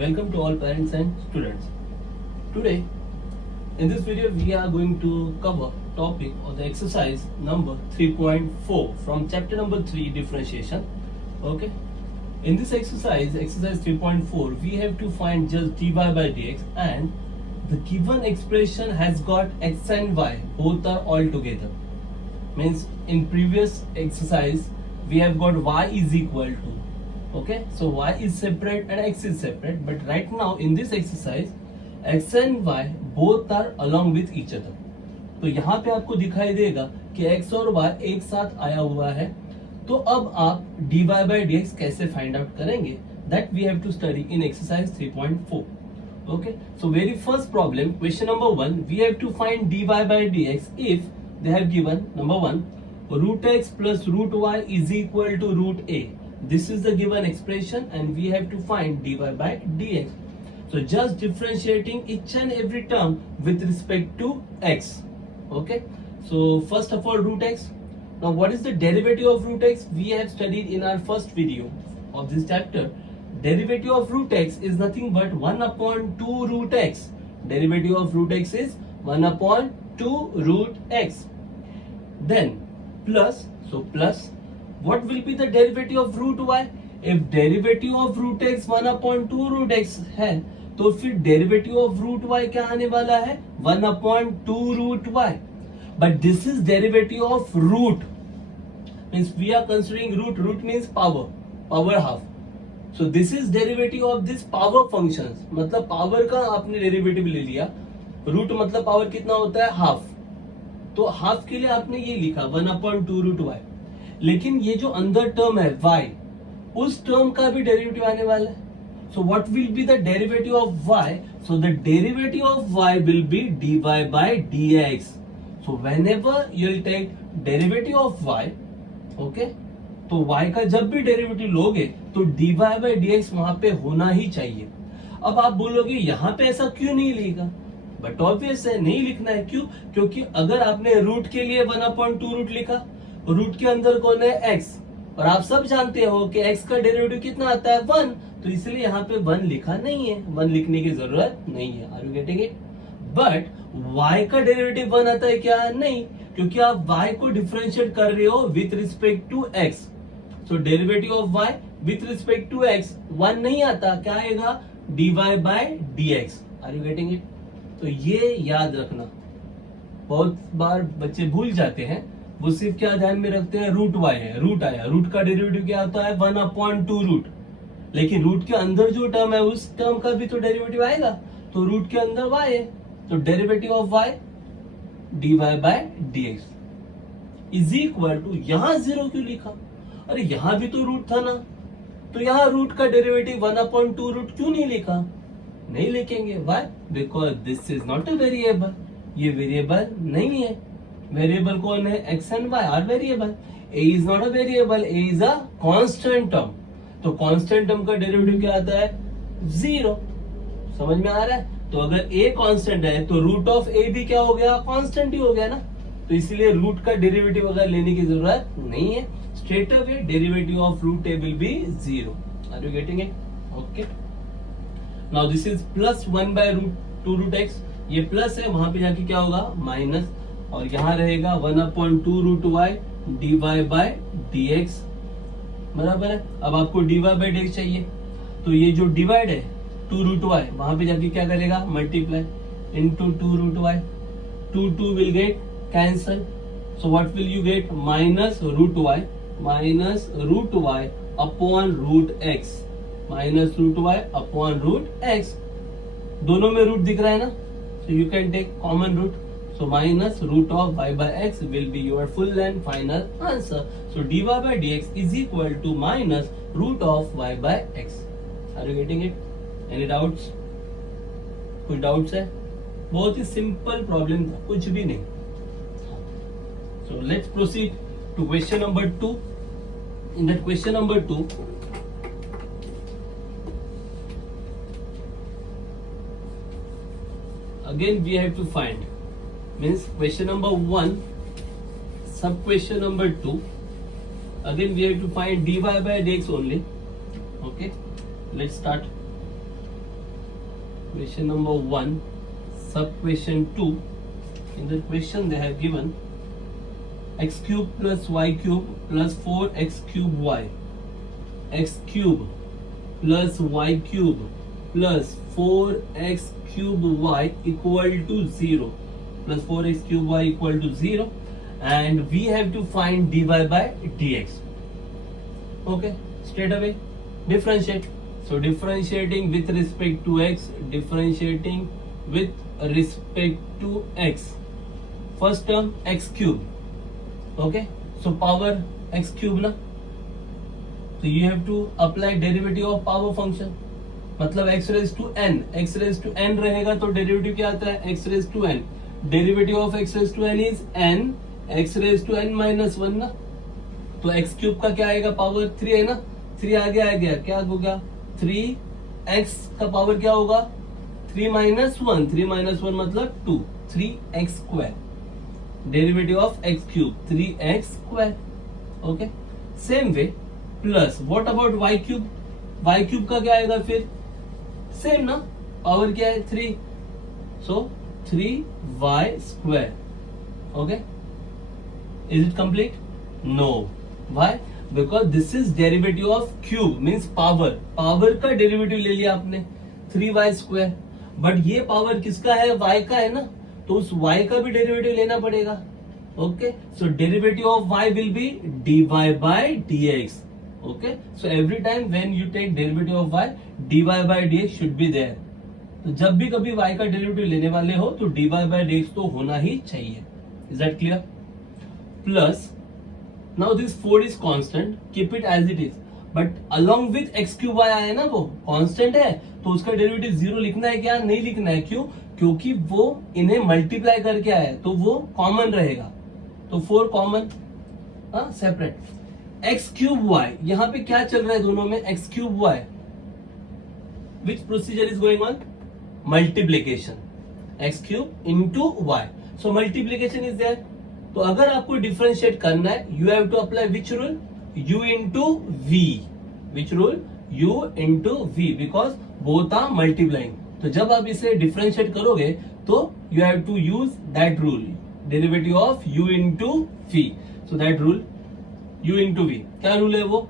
Welcome to all parents and students. Today, in this video, we are going to cover topic of the exercise number 3.4 from chapter number 3, differentiation. Okay. In this exercise 3.4, we have to find just dy by dx, and the given expression has got x and y, both are all together. Means in previous exercise, we have got y is equal to, okay, so y is separate and x is separate, but right now in this exercise x and y both are along with each other. तो यहाँ पे आपको दिखाई देगा कि x और y एक साथ आया हुआ है. तो अब आप dy by dx कैसे फाइंड आउट करेंगे, that we have to study in exercise 3.4. okay, so very first problem, question number 1, we have to find dy by dx if they have given number 1 root x plus root y is equal to root a. This is the given expression and we have to find dy by dx. So just differentiating each and every term with respect to x. Okay, so first of all root x. Now what is the derivative of root x? We have studied in our first video of this chapter. Derivative of root x is nothing but 1 upon 2 root x. Derivative of root x is 1 upon 2 root x. Then plus, so plus, what will be the derivative of root y? If derivative of root x 1 upon 2 root x है, तो फिर derivative of root y क्या आने वाला है? 1 upon 2 root y. But this is derivative of root. Means we are considering root. Root means power, power half. So this is derivative of this power functions. मतलब power का आपने derivative ले लिया. Root मतलब power कितना होता है? Half. तो हाफ के लिए आपने ये लिखा 1 upon 2 root y. लेकिन ये जो अंदर टर्म है y, उस टर्म का भी डेरिवेटिव आने वाला है. So what will be the derivative of y? So the derivative of y will be dy by dx. So whenever you will take derivative of y, okay, तो y का जब भी डेरिवेटिव लोगे तो dy by dx वहां पे होना ही चाहिए. अब आप बोलोगे यहाँ पे ऐसा क्यों नहीं लिखा? बट ऑब्वियस है, नहीं लिखना है. क्यों? क्योंकि अगर आपने रूट के लिए 1 upon 2 रूट लिखा, रूट के अंदर कौन है? x, और आप सब जानते हो कि x का डेरिवेटिव कितना आता है? 1. तो इसलिए यहाँ पे 1 लिखा नहीं है, 1 लिखने की जरूरत नहीं है. Are you getting it? But y का डेरिवेटिव 1 आता है क्या? नहीं, क्योंकि आप y को डिफरेंशिएट कर रहे हो with respect to x. So derivative of y with respect to x 1 नहीं आता. क्या आएगा? dy by dx. Are you getting it? तो ये याद रखना. बहुत बार बच्चे भूल जाते हैं, वो सिर्फ क्या ध्यान में रखते हैं? रूट y है, रूट आया, रूट का डेरिवेटिव क्या होता है? 1 upon 2 रूट. लेकिन रूट के अंदर जो टर्म है उस टर्म का भी तो डेरिवेटिव आएगा. तो रूट के अंदर y है, तो derivative of y dy by dx is equal to, यहां 0 क्यों लिखा? अरे यहां भी तो रूट था ना, तो यहां रूट का डेरिवेटिव 1 upon 2 रूट क्यों नहीं लिखा? नहीं लिखेंगे. Why? Because this is not a variable. ये वेरिएबल नहीं है. वेरिएबल कौन है? x and y are variable. a is not a variable. a is a constant term. तो constant term का डेरिवेटिव क्या आता है? 0. समझ में आ रहा है? तो अगर a constant है तो रूट ऑफ a भी क्या हो गया? constant ही हो गया ना. तो इसलिए रूट का डेरिवेटिव अगर लेने की जरूरत नहीं है. Straight away derivative of root a will be 0. Are you getting it? Okay. Now this is plus 1 by root 2 root x. ये प्लस है, वहां पे जाके क्या होगा? माइनस. और यहाँ रहेगा 1 upon 2 root y dy by dx. बराबर है. अब आपको dy by dx चाहिए, तो ये जो डिवाइड है 2 root y, वहां पे जाके क्या करेगा? Multiply into 2 root y. 2 will get cancel. So what will you get? Minus root y upon root x. Minus root Y upon root X. दोनों में रूट दिख रहा है ना, so you can take common root. So minus root of Y by X will be your full and final answer. So dy by dx is equal to minus root of Y by X. Are you getting it? Any doubts? कुछ doubts है? बहुत ही simple problem था, कुछ भी नहीं. So let's proceed to question number 2. In that question number 2, again we have to find, means question number 1 sub question number 2, again we have to find dy by dx only. Okay, let's start. question number 1, sub question 2. In the question they have given x cube plus y cube plus 4x cube y, x cube plus y cube plus 4x cube y equal to 0, plus 4x cube y equal to 0, and we have to find dy by dx. Okay, straight away differentiate. So differentiating with respect to x, differentiating with respect to x. First term x cube. Okay, so power x cube ना, so you have to apply derivative of power function. मतलब x raised to n, x raised to n रहेगा तो derivative क्या आता है, x raised to n. Derivative of x raised to n is n, x raised to n minus 1 ना, तो x cube का क्या आएगा, पावर 3 है ना, 3 आगे आ गया, क्या हो गया 3x का पावर क्या होगा 3 minus 1, 3 minus 1 मतलब 2, 3x square. Derivative of x cube 3x square. Okay, same way plus what about y cube, y cube का क्या आएगा फिर, सेम ना, पावर क्या है 3, so 3y square. Okay, is it complete? No. Why? Because this is derivative of cube means power, power का derivative ले लिया आपने 3y स्क्वायर, बट ये पावर किसका है, y का है ना, तो उस y का भी डेरिवेटिव लेना पड़ेगा. Okay, so derivative of y will be dy by dx. Okay, so every time when you take derivative of y, dy by dx should be there. तो जब भी कभी y का डेरिवेटिव लेने वाले हो तो dy by dx तो होना ही चाहिए. Is that clear? Plus now this 4 is constant, keep it as it is, but along with x cube y आया ना, वो constant है तो उसका डेरिवेटिव 0 लिखना है क्या, नहीं लिखना है. क्यों? क्योंकि वो इन्हें मल्टीप्लाई करके आया है तो वो कॉमन रहेगा, तो 4 common, separate. x cube y, यहाँ पे क्या चल रहा है दोनों में, x cube y, which procedure is going on, multiplication, x cube into y, so multiplication is there. तो अगर आपको डिफरेंशिएट करना है, you have to apply which rule, u into v, which rule, u into v, because both are multiplying. तो जब आप इसे डिफरेंशिएट करोगे तो you have to use that rule, derivative of u into v. So that rule u into v, क्या rule है वो,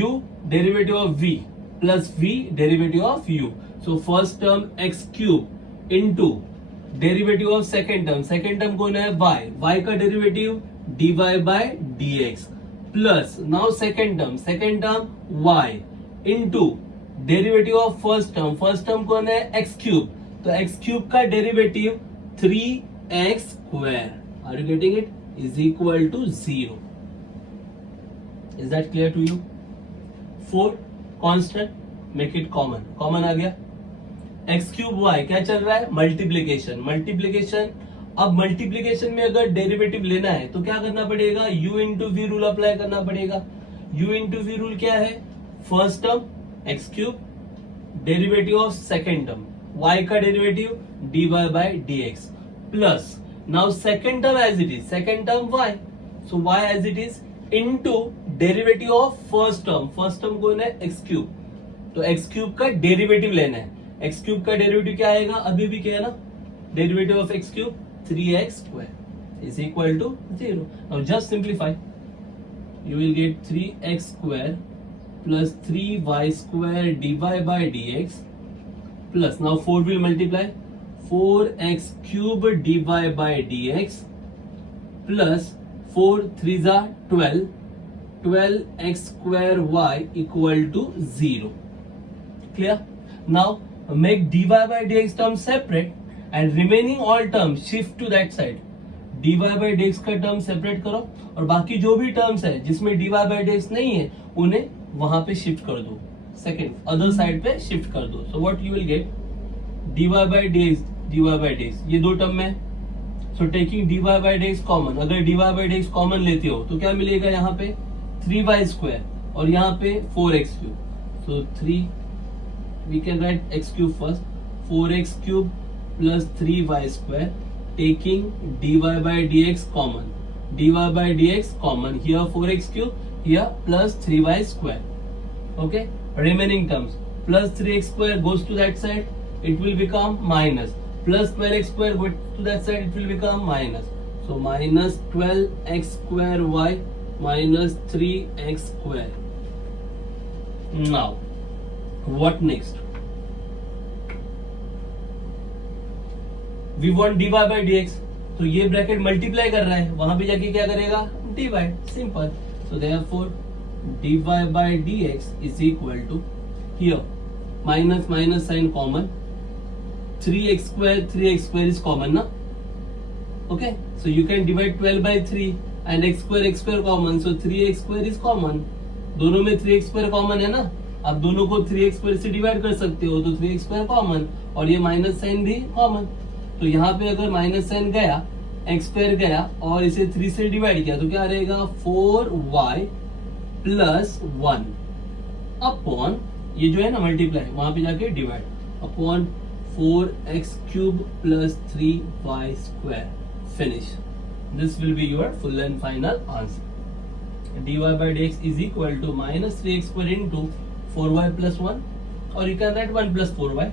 u derivative of v plus v derivative of u. So first term x cube into derivative of second term कौन है, y का derivative dy by dx plus now second term y into derivative of first term कौन है, x cube, तो x cube का derivative 3x square. Are you getting it? Is equal to 0. Is that clear to you? 4 constant, make it common आ गया. X cube Y क्या चल रहा है, मल्टीप्लीकेशन. अब मल्टीप्लीकेशन में अगर डेरिवेटिव लेना है तो क्या करना पड़ेगा, u into v rule apply करना पड़ेगा. u इंटू वी रूल क्या है, first term x cube, derivative of second term y का derivative dy by dx plus now second term as it is, second term y, so y as it is into derivative of first term कौन है, x cube, तो x cube का derivative लेना है. X cube का derivative क्या आएगा, अभी भी क्या है ना, derivative of x cube 3x square is equal to 0. Now just simplify, you will get 3x square plus 3y square dy by dx plus now 4 will multiply 4x cube dy by dx plus 4 3 12, 12x square y equal to 0. Clear? Now make dy by dx term separate and remaining all terms shift to that side. dy by dx का term separate करो और बाकी जो भी terms है जिसमें dy by dx नहीं है उन्हें वहां पे शिफ्ट कर दो, सेकेंड अदर साइड पे शिफ्ट कर दो. सो what you will gate, dy by dx, ये दो टर्म में. So taking dy by dx common, अगर dy by dx कॉमन लेते हो तो क्या मिलेगा, यहाँ पे 3y स्क्वायर और यहाँ पे 4x cube. So 3 we can write x cube first, 4x cube plus 3y square, taking dy by dx common, dy by dx common, here 4x cube, here plus 3y square. Okay, remaining terms plus 3x square goes to that side, it will become minus. Plus 12x square, go to that side, it will become minus. So minus 12x square y minus 3x square. Now, what next? We want dy by dx. तो ये bracket multiply कर रहा है, वहां पे जाके क्या करेगा? Divide. Simple. So therefore dy by dx is equal to, here minus minus sign common, 3x square is common na. Okay, so you can divide 12 by 3 and x square common, so 3x square is common. दोनों में 3x square common है ना, आप दोनों को 3x square से divide कर सकते हो, तो 3x square common और ये माइनस साइन भी common. तो यहाँ पे अगर माइनस साइन गया, x square गया और इसे 3 से डिवाइड किया तो क्या रहेगा? 4y प्लस 1 अपॉन, ये जो है ना मल्टीप्लाई, वहां पे जाके divide, upon 4x cube plus 3y square. Finish. This will be your full and final answer. dy by dx is equal to minus 3x square into 4y plus 1, or you can write 1 plus 4y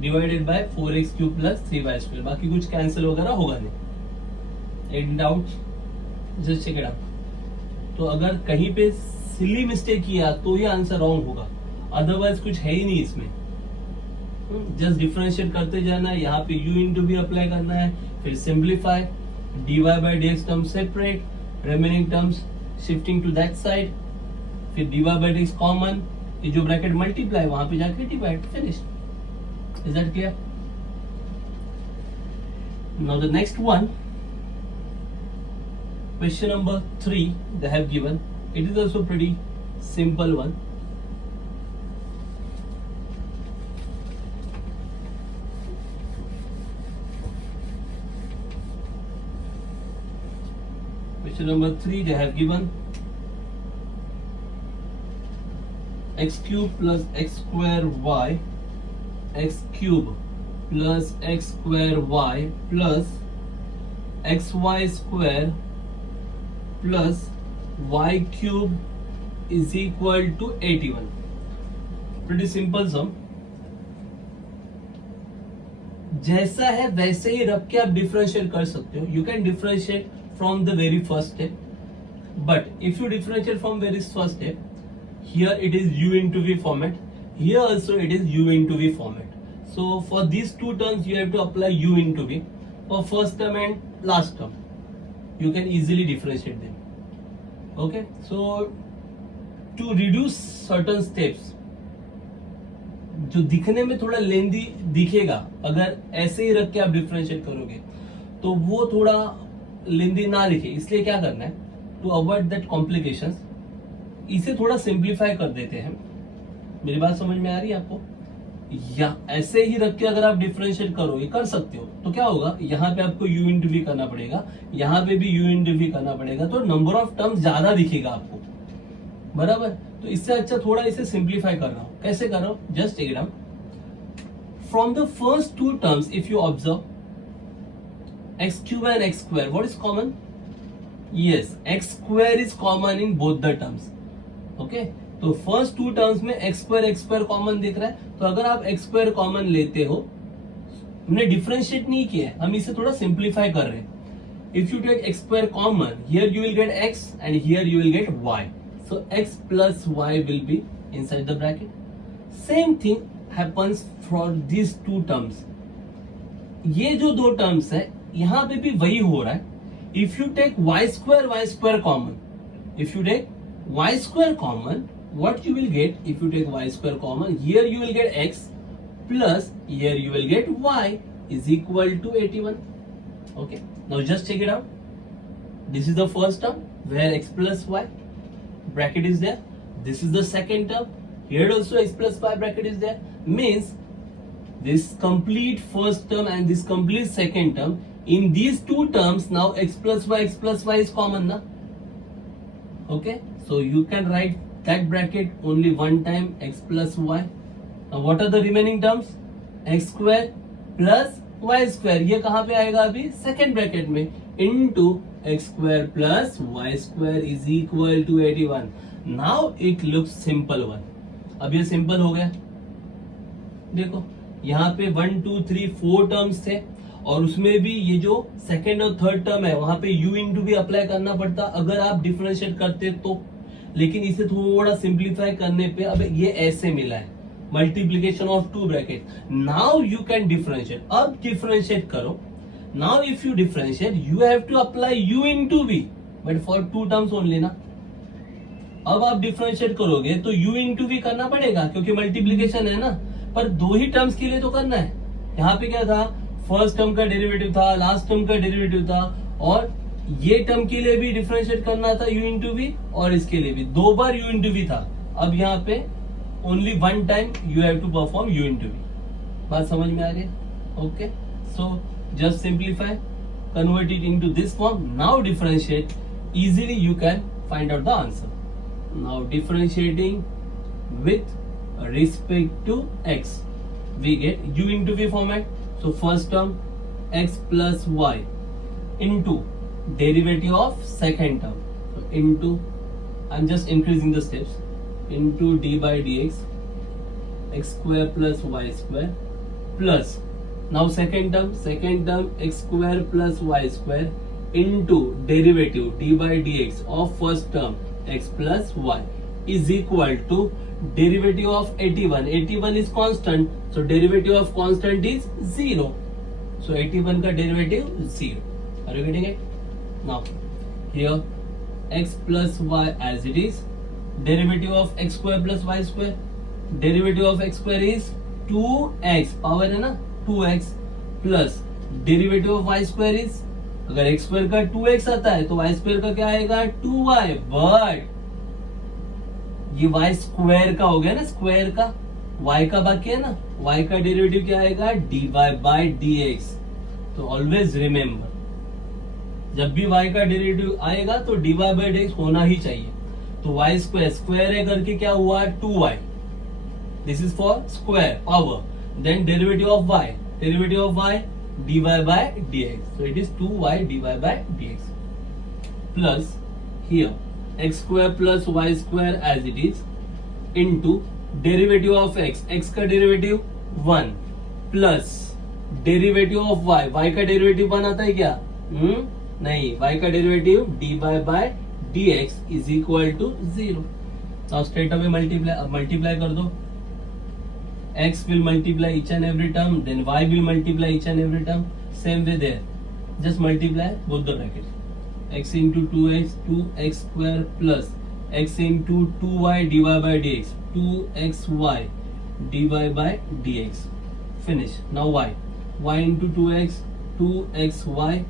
divided by 4x cube plus 3y square. बाकी कुछ cancel वगैरह होगा नहीं. Any doubt? Just check it out. तो अगर कहीं पे silly mistake किया तो ये आंसर रॉन्ग होगा, अदरवाइज कुछ है ही नहीं इसमें. जस्ट डिफरेंशिएट करते जाना है, यहाँ पे u इंटू भी अप्लाई करना है, फिर simplify, dy by dx term separate, remaining terms shifting to that side, फिर dy by dx कॉमन, ये जो ब्रैकेट मल्टीप्लाई वहां पे जाके divide. Finish. Is that clear? Now the next one, question number 3 they have given. It is also pretty simple one. Question number 3 they have given x cube plus x square y, x cube plus x square y plus xy square plus y cube is equal to 81. Pretty simple sum. जैसा है वैसे ही रख के आप differentiate कर सकते हो. You can differentiate from the very first step, but if you differentiate from very first step, here it is u into v format, here also it is u into v format. So for these two terms you have to apply u into v for first term and last term. You can easily differentiate them. Okay, so to reduce certain steps जो दिखने में थोड़ा लेंदी दिखेगा, अगर ऐसे ही रख के आप डिफरेंशिएट करोगे तो वो थोड़ा लेंदी ना दिखे. इसलिए क्या करना है, टू अवॉइड दैट कॉम्प्लिकेशंस, इसे थोड़ा सिंप्लीफाई कर देते हैं. मेरी बात समझ में आ रही है आपको? या ऐसे ही रख के अगर आप डिफरेंशिएट करो, ये कर सकते हो, तो क्या होगा, यहाँ पे आपको u इंटू वी करना पड़ेगा, यहाँ पे भी u इंटू वी करना पड़ेगा, तो नंबर ऑफ टर्म ज्यादा दिखेगा आपको. बराबर. तो इससे अच्छा थोड़ा इसे सिंप्लीफाई कर रहा हूं. कैसे कर रहा हूं? Just take it out. From the first two terms if you observe, x cube and x square, what is common? Yes, x square is common in both the terms. Okay, तो first two terms में x square common दिख रहा है, तो अगर आप x square common लेते हो, हमने डिफरेंशिएट नहीं किया है, हम इसे थोड़ा सिंप्लीफाई कर रहे हैं. If you take x square common, here you will get x and here you will get y. So x plus y will be inside the bracket. Same thing happens for these two terms. ये जो दो terms है यहाँ पे भी वही हो रहा है. If you take y square common, if you take y square common, what you will get? If you take y square common, here you will get x plus here you will get y is equal to 81. Okay, now just check it out. This is the first term where x plus y bracket is there. This is the second term, here also x plus y bracket is there. Means this complete first term and this complete second term, in these two terms now x plus y is common na. Okay, so you can write that bracket only one time, x plus y. Now what are the remaining terms? x square plus y square. ये कहाँ पे आएगा अभी? Second bracket में, into x square plus y square is equal to 81. Now it looks simple one. अब ये simple हो गया. देखो यहाँ पे 1 2 3 4 टर्म्स थे और उसमें भी ये जो सेकेंड और थर्ड टर्म है वहां पे u इंटू भी अप्लाई करना पड़ता अगर आप डिफरेंशिएट करते तो, लेकिन इसे थोड़ा सिंप्लीफाई करने पे अब ये ऐसे मिला है multiplication of two bracket. Now you can differentiate. अब डिफरेंशिएट करो. Now if you differentiate you have to apply u into v but for two terms only ना. अब आप डिफरेंशिएट करोगे तो u इंटू v करना पड़ेगा क्योंकि मल्टीप्लीकेशन है ना, पर दो ही टर्म्स के लिए तो करना है. यहाँ पे क्या था, फर्स्ट टर्म का डेरिवेटिव था, लास्ट टर्म का डेरिवेटिव था और ये टर्म के लिए भी डिफरेंशिएट करना था u इंटू वी और इसके लिए भी दो बार u इंटू वी था. अब यहाँ पे only one time you have to perform u into v. बात समझ में आ रही है? Okay, so just simplify, convert it into this form. Now differentiate, easily you can find out the answer. Now differentiating with respect to x we get u into v format. So first term x plus y into derivative of second term, so into, I'm just increasing the steps, into d by dx x square plus y square plus, now second term x square plus y square into derivative d by dx of first term x plus y is equal to derivative of 81. 81 is constant, so derivative of constant is 0. So 81 का derivative 0. Are you getting it? Now here x plus y as it is, derivative of x square plus y square, derivative of x square is 2x, power है ना 2x, plus derivative of y square is, अगर x square का 2x आता है तो y square का क्या आएगा 2y, but ये y स्क्वायर का हो गया ना, स्क्वायर का, y का बाकी है ना, y का डेरिवेटिव क्या आएगा dy by dx. तो ऑलवेज रिमेम्बर जब भी y का डेरिवेटिव आएगा तो dy by dx होना ही चाहिए. तो y स्क्वायर, स्क्वायर है करके क्या हुआ 2y, this is for square power, then derivative of y dy by dx, so it is 2y dy by dx plus here x square plus y square as it is into derivative of x का derivative 1 plus derivative of y का derivative 1 आता है क्या? नहीं, y का derivative dy by dx is equal to 0. Now straight away multiply कर दो. x will multiply each and every term, then y will multiply each and every term. Same way there, just multiply both the brackets. X into 2x, 2x square plus x into 2y dy by dx, 2xy dy by dx. Finish. Now y into 2x, 2xy,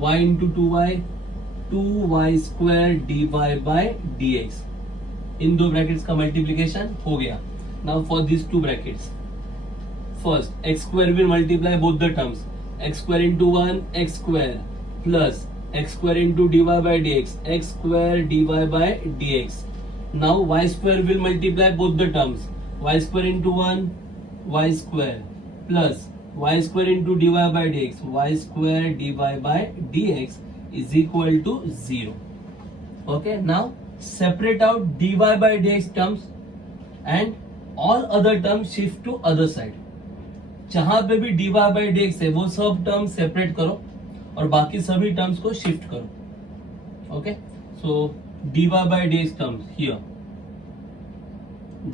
y into 2y, 2y square dy by dx. इन दो brackets का multiplication हो गया. Now for these two brackets, first x square will multiply both the terms, x square into 1 x square plus x square into dy by dx, x square dy by dx. Now y square will multiply both the terms, y square into 1 y square plus y square into dy by dx, y square dy by dx is equal to 0. Okay, now separate out dy by dx terms and all other terms shift to other side. जहां पे भी dy by dx है वो सब term separate करो और बाकी सभी टर्म्स को शिफ्ट करो. Okay, so dy by dx terms here,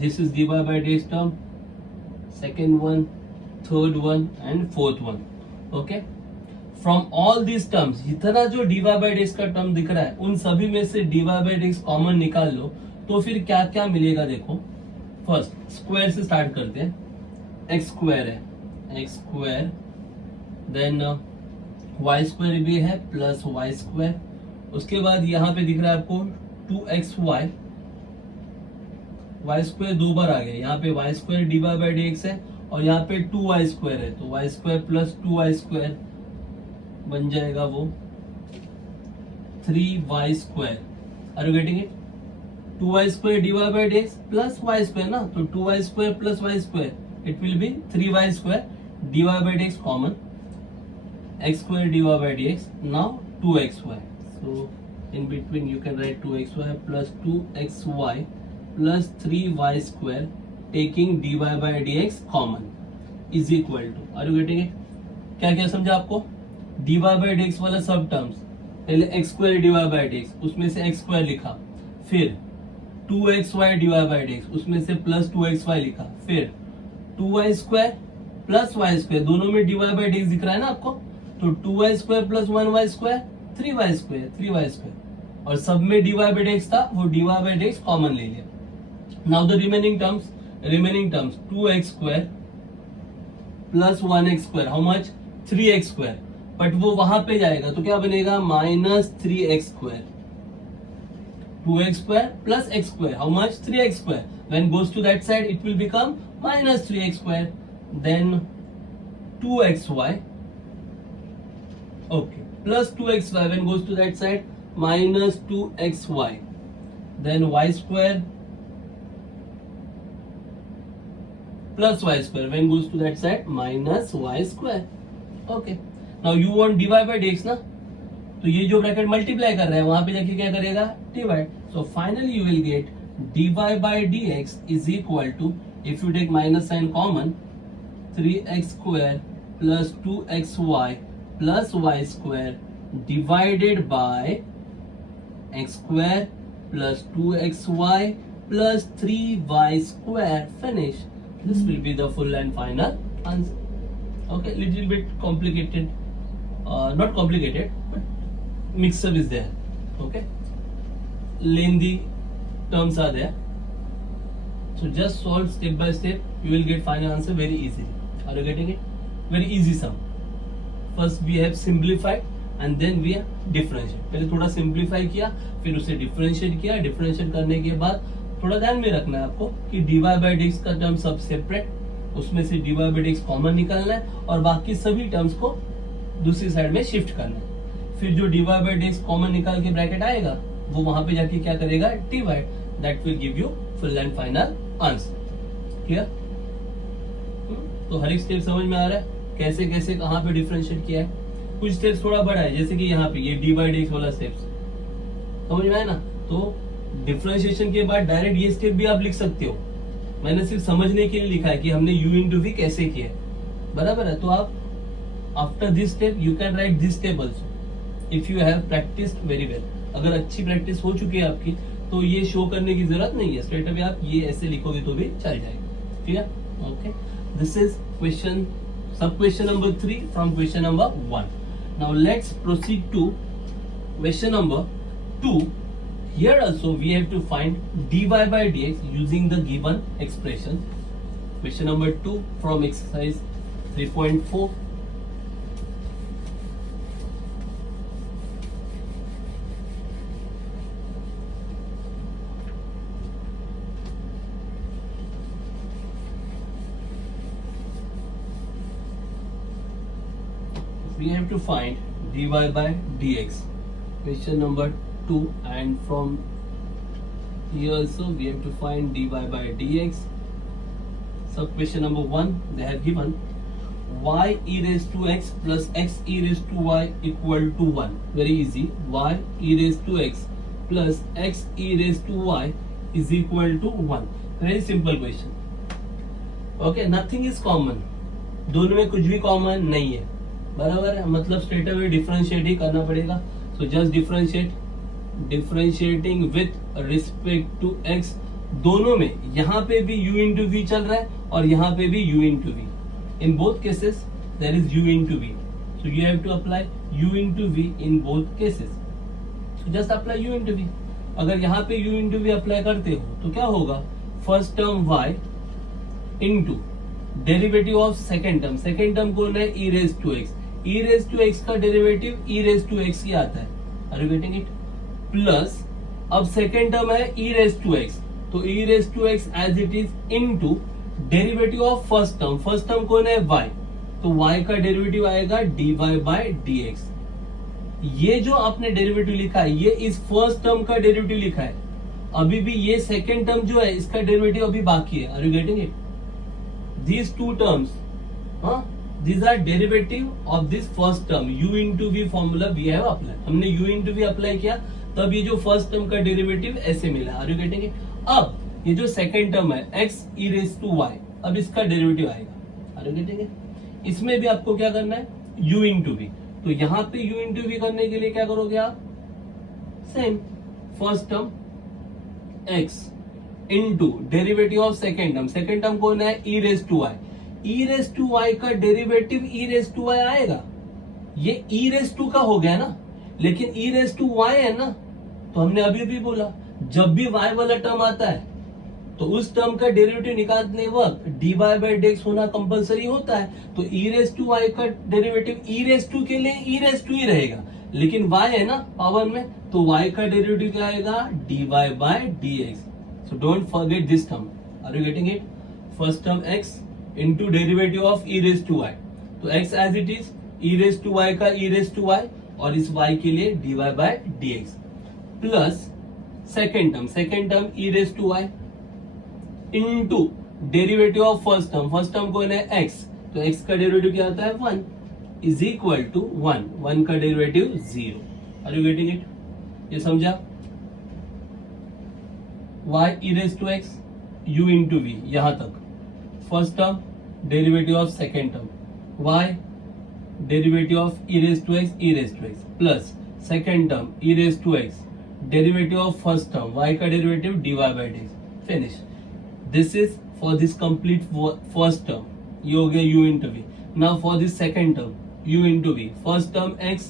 this is dy by dx term, second one, third one and fourth one. Okay, from all these terms जितना जो dy by dx का term दिख रहा है उन सभी में से dy by dx कॉमन निकाल लो तो फिर क्या क्या मिलेगा देखो. फर्स्ट स्क्वायर से स्टार्ट करते हैं. एक्स स्क्वायर है, x square, then y square भी है प्लस वाई स्क्वायर. उसके बाद यहाँ पे दिख रहा है आपको 2xy, वाई स्क्वायर दो बार आ गया. यहाँ पे y square d y by d x है और यहाँ पे 2y स्क्वायर है, तो Y square plus 2y square बन जाएगा वो 3y square. Are you getting it? 2y square d y by d x plus y square ना, तो 2y square plus y square it will be 3y square d y by d x common, x square dy by dx, now 2xy, so in between you can write 2xy plus 2xy plus 3y square taking dy by dx common. Is equal to, are you getting it? क्या क्या समझा आपको? dy by dx वाला सब terms, पहले x square dy by dx, उसमें से x square लिखा, फिर 2xy dy बाई dx, उसमें से प्लस 2xy लिखा, फिर 2y square plus y square, दोनों में dy बाई dx दिख रहा है ना आपको, तो 2y square plus 1y square 3y square 3y square, और सब में dy बाई dx था, वो dy बाई dx कॉमन ले लिया. Now the remaining terms 2x square plus 1x square, how much? 3x square, but वो वहां पे जाएगा तो क्या बनेगा? Minus 3x square. 2x square plus x square, how much? 3x square. When goes to that side, it will become minus 3x square. Then 2xy, okay, plus 2xy. When goes to that side, minus 2xy. Then y square plus y square. When goes to that side, minus y square. Okay. Now you want dy by dx ना, तो ये जो bracket multiply कर रहा है वहां पे जाके क्या करेगा? Divide. So finally you will get dy by dx is equal to, if you take minus sign common, 3x square plus 2xy plus y square divided by x square plus 2xy plus 3y square. Finish. This will be the full and final answer. Okay, little bit complicated, not complicated, but mix up is there. Okay, lengthy terms are there, so just solve step by step, you will get final answer very easily. Are you getting it? Very easy sum. First we have simplified and then we have differentiate. पहले थोड़ा simplify किया, फिर उसे differentiate किया. differentiate करने के बाद थोड़ा ध्यान में रखना है आपको कि dy by dx का टर्म सब सेपरेट, उसमें से dy by dx कॉमन निकालना है और बाकी सभी टर्म्स को दूसरी साइड में शिफ्ट करना है. फिर जो dy by dx कॉमन निकाल के ब्रैकेट आएगा वो वहां पे जाके क्या करेगा? Divide. That will give you full and final answer. Clear? तो हर एक स्टेप समझ में आ रहा है कैसे कैसे कहाँ पे डिफरेंशिएट किया है. कुछ स्टेप्स थोड़ा बड़ा है, जैसे कि यहाँ पे ये dy by dx वाला स्टेप्स समझ में आया ना. तो डिफरेंशिएशन के बाद डायरेक्ट ये स्टेप भी आप लिख सकते हो. मैंने सिर्फ समझने के लिए लिखा है कि हमने u इंटू वी कैसे किया है. बराबर है. तो आप after this step you can write this step also if you have practised very well. अगर अच्छी प्रैक्टिस हो चुकी है आपकी तो ये शो करने की जरूरत नहीं है, स्ट्रेट अवे आप ये ऐसे लिखोगे तो भी चल जाएगा. ठीक है? Okay, this is question sub question number 3 from question number 1. Now let's proceed to question number 2. Here also we have to find dy by dx using the given expression. Question number 2 from exercise 3.4. We have to find dy by dx. Question number 2, and from here also we have to find dy by dx. So question number 1, they have given y e raised to x plus x e raised to y equal to 1. Very easy. Y e raised to x plus x e raised to y is equal to 1. Very simple question. Okay, nothing is common. दोनों में कुछ भी common नहीं है. बराबर है, मतलब straight away differentiate ही करना पड़ेगा. So just differentiate. Differentiating with respect to x. दोनों में यहाँ पे भी u इंटू वी चल रहा है और यहाँ पे भी u into v. In both cases there is u into v, so you have to apply u into v in both cases. Just apply u into v. अगर यहाँ पे u इंटू वी अप्लाई करते हो तो क्या होगा? First term y into derivative of second term. Second term कौन है? e raise to x. e raise to x का derivative e raise to x ही आता है. Are you getting it? Plus अब सेकेंड टर्म है e रेज टू x, तो e raise to x as it is into derivative of first term. First term कौन है? y, तो y का डेरिवेटिव आएगा dy बाय dx. ये जो आपने डेरिवेटिव लिखा है ये इस फर्स्ट टर्म का डेरिवेटिव लिखा है. अभी भी ये सेकेंड टर्म जो है इसका डेरिवेटिव अभी बाकी है. Are you getting it? These two terms, these are derivative of this first term. u into v formula we have applied. हमने u into v अप्लाई किया तब ये जो फर्स्ट टर्म का डेरिवेटिव ऐसे मिला. Are you getting it? अब ये जो सेकंड टर्म है x e raise to y, अब इसका डेरिवेटिव आएगा. अरे गेटिंग इट? इसमें भी आपको क्या करना है, u इंटू वी। तो यहाँ पे u इंटू वी करने के लिए क्या करोगे आप, same first term x into derivative of second term. Second term कौन है, e raise to y। e raise to y का derivative e raise to y आएगा, ये e रेज टू का हो गया ना, लेकिन e रेज टू y है ना। तो हमने अभी भी बोला जब भी y वाला टर्म आता है तो उस टर्म का डेरिवेटिव निकालने वक्त dy बाई dx होना कंपलसरी होता है। तो e रेज टू y का डेरिवेटिव e रेज टू के लिए e रेज टू ही रहेगा, लेकिन y है ना पावर में, तो y का डेरिवेटिव क्या आएगा, dy by dx। So don't forget this term, are you getting it? First term x into derivative of e raise to y। तो x as it is, e raise to y का e raise to y, और इस y के लिए dy by dx, plus second term e raise to y into derivative of first term कौन है, x। तो x का डेरिवेटिव क्या आता है, 1 इज इक्वल टू 1 का derivative 0। Are you getting it? ये समझा? y e raise to x u into v, यहां तक first term derivative of second term y derivative of e raise to x plus second term e raise to x derivative of first term y का derivative dy by dx। Finish. This is for this complete first term, ये हो गया u into v। Now for this second term u into v, first term x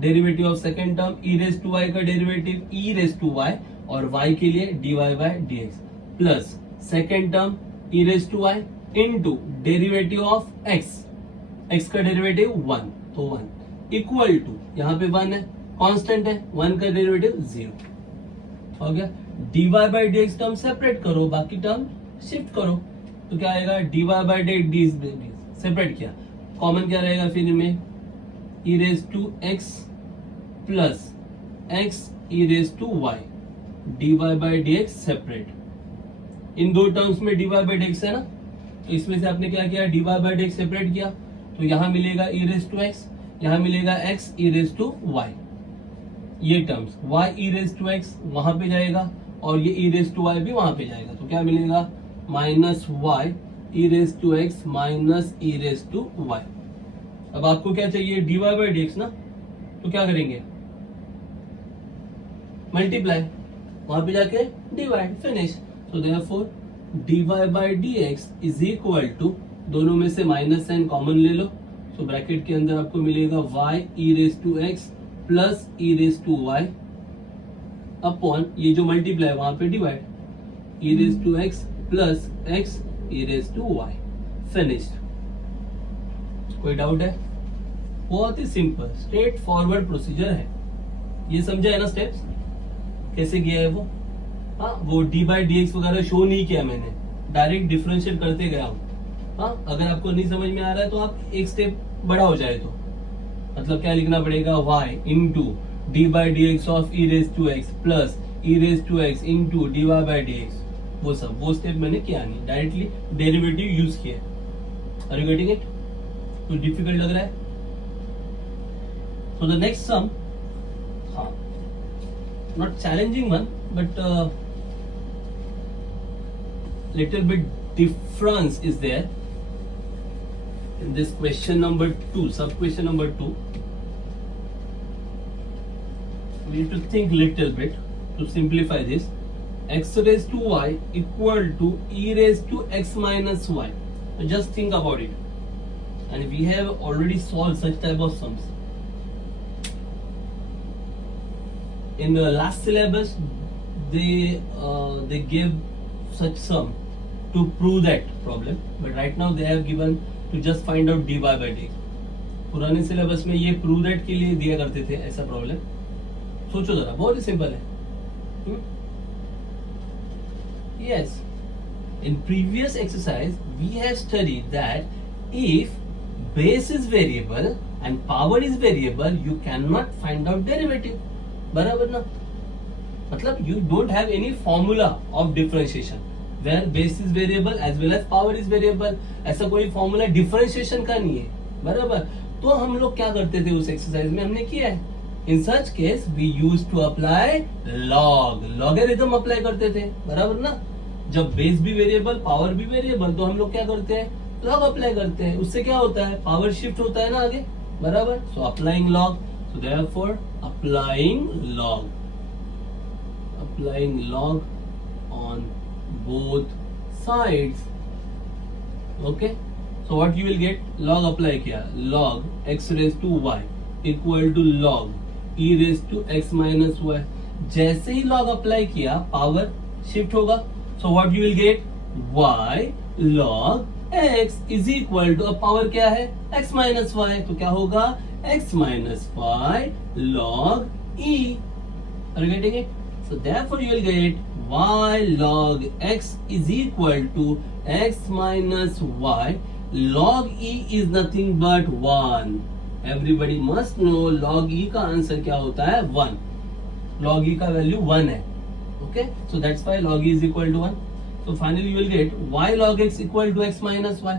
derivative of second term e raise to y का derivative e raise to y, और y के लिए dy by dx, plus second term e raise to y into derivative of x का derivative 1, तो 1 equal to, यहाँ पे 1 है, constant है, 1 का डेरिवेटिव 0 हो गया। dy by dx term separate करो, बाकी टर्म शिफ्ट करो, तो क्या आएगा, dy बाई dx सेपरेट किया, कॉमन क्या रहेगा फिर इनमें, e raise to x plus x e raise to y, dy by dx separate. इन दो टर्म्स में dy बाई dx है ना, तो इसमें से आपने क्या किया, dy बाई dx सेपरेट किया, तो यहां मिलेगा e रेज टू x, यहां मिलेगा x e raise to y। ये terms y e raise to x वहां पे जाएगा, और ये e रेज टू y भी वहां पे जाएगा, तो क्या मिलेगा, minus y e raise to x minus e raise to y। अब आपको क्या चाहिए, dy बाई dx ना, तो क्या करेंगे, मल्टीप्लाई, वहां पे जाके divide, finish. So therefore dy by dx is equal to, दोनों में से माइनस साइन कॉमन ले लो, तो ब्रैकेट के अंदर आपको मिलेगा y e raise to x plus e raise to y upon, ये जो मल्टीप्लाई वहां पे divide, e raise to x plus x e raise to y, finished. कोई डाउट है? बहुत ही सिंपल स्ट्रेट फॉरवर्ड प्रोसीजर है, ये समझा है ना, स्टेप्स कैसे किया है वो। हाँ, वो डी बाई डी एक्स वगैरह शो नहीं किया मैंने, डायरेक्ट डिफरेंशिएट करते गया हूँ। हाँ, अगर आपको नहीं समझ में आ रहा है तो आप एक स्टेप बड़ा हो जाए तो मतलब क्या लिखना पड़ेगा, y into d by d x of e raise to x plus e raise to x into d y by d x, वो स्टेप मैंने किया नहीं, डायरेक्टली डेरिवेटिव यूज किया। Are you getting it? कुछ डिफिकल्ट लग रहा है? So the next sum, हाँ, not challenging one but little bit difference is there in this question number 2, sub question number 2. We need to think little bit to simplify this. X raised to y equal to e raised to x minus y. So just think about it, and we have already solved such type of sums in the last syllabus. They gave such sum to prove that problem, but right now they have given to just find out dy by dx. पुराने syllabus में ये prove that के लिए दिया करते थे ऐसा problem. सोचो जरा, बहुत ही सिंपल है। Yes, in previous exercise we have studied that if base is variable and power is variable, you cannot find out derivative. बराबर ना? मतलब you don't have any formula of differentiation where base is variable as well as power is variable. ऐसा कोई formula differentiation का नहीं है, बराबर। तो हम लोग क्या करते थे उस एक्सरसाइज में, हमने किया है, in such case we use to apply logarithm apply करते थे, बराबर ना। जब बेस भी वेरिएबल पावर भी वेरिएबल, तो हम लोग क्या करते हैं, लॉग अप्लाई करते हैं, उससे क्या होता है, पावर शिफ्ट होता है ना आगे, बराबर। So applying log, so therefore applying log on both sides. Okay, so what you will get, log apply किया, log x raise to y equal to log e raise to x minus y। जैसे ही log apply किया power shift होगा, so what you will get, y log x is equal to, अब power क्या है, x minus y, तो क्या होगा, x minus y log e। Are you getting it? So therefore you will get y log x is equal to x minus y log e is nothing but 1. Everybody must know log e का answer क्या होता है, 1. log e का value 1 है। Okay, so that's why log e is equal to 1. So finally you will get y log x equal to x minus y.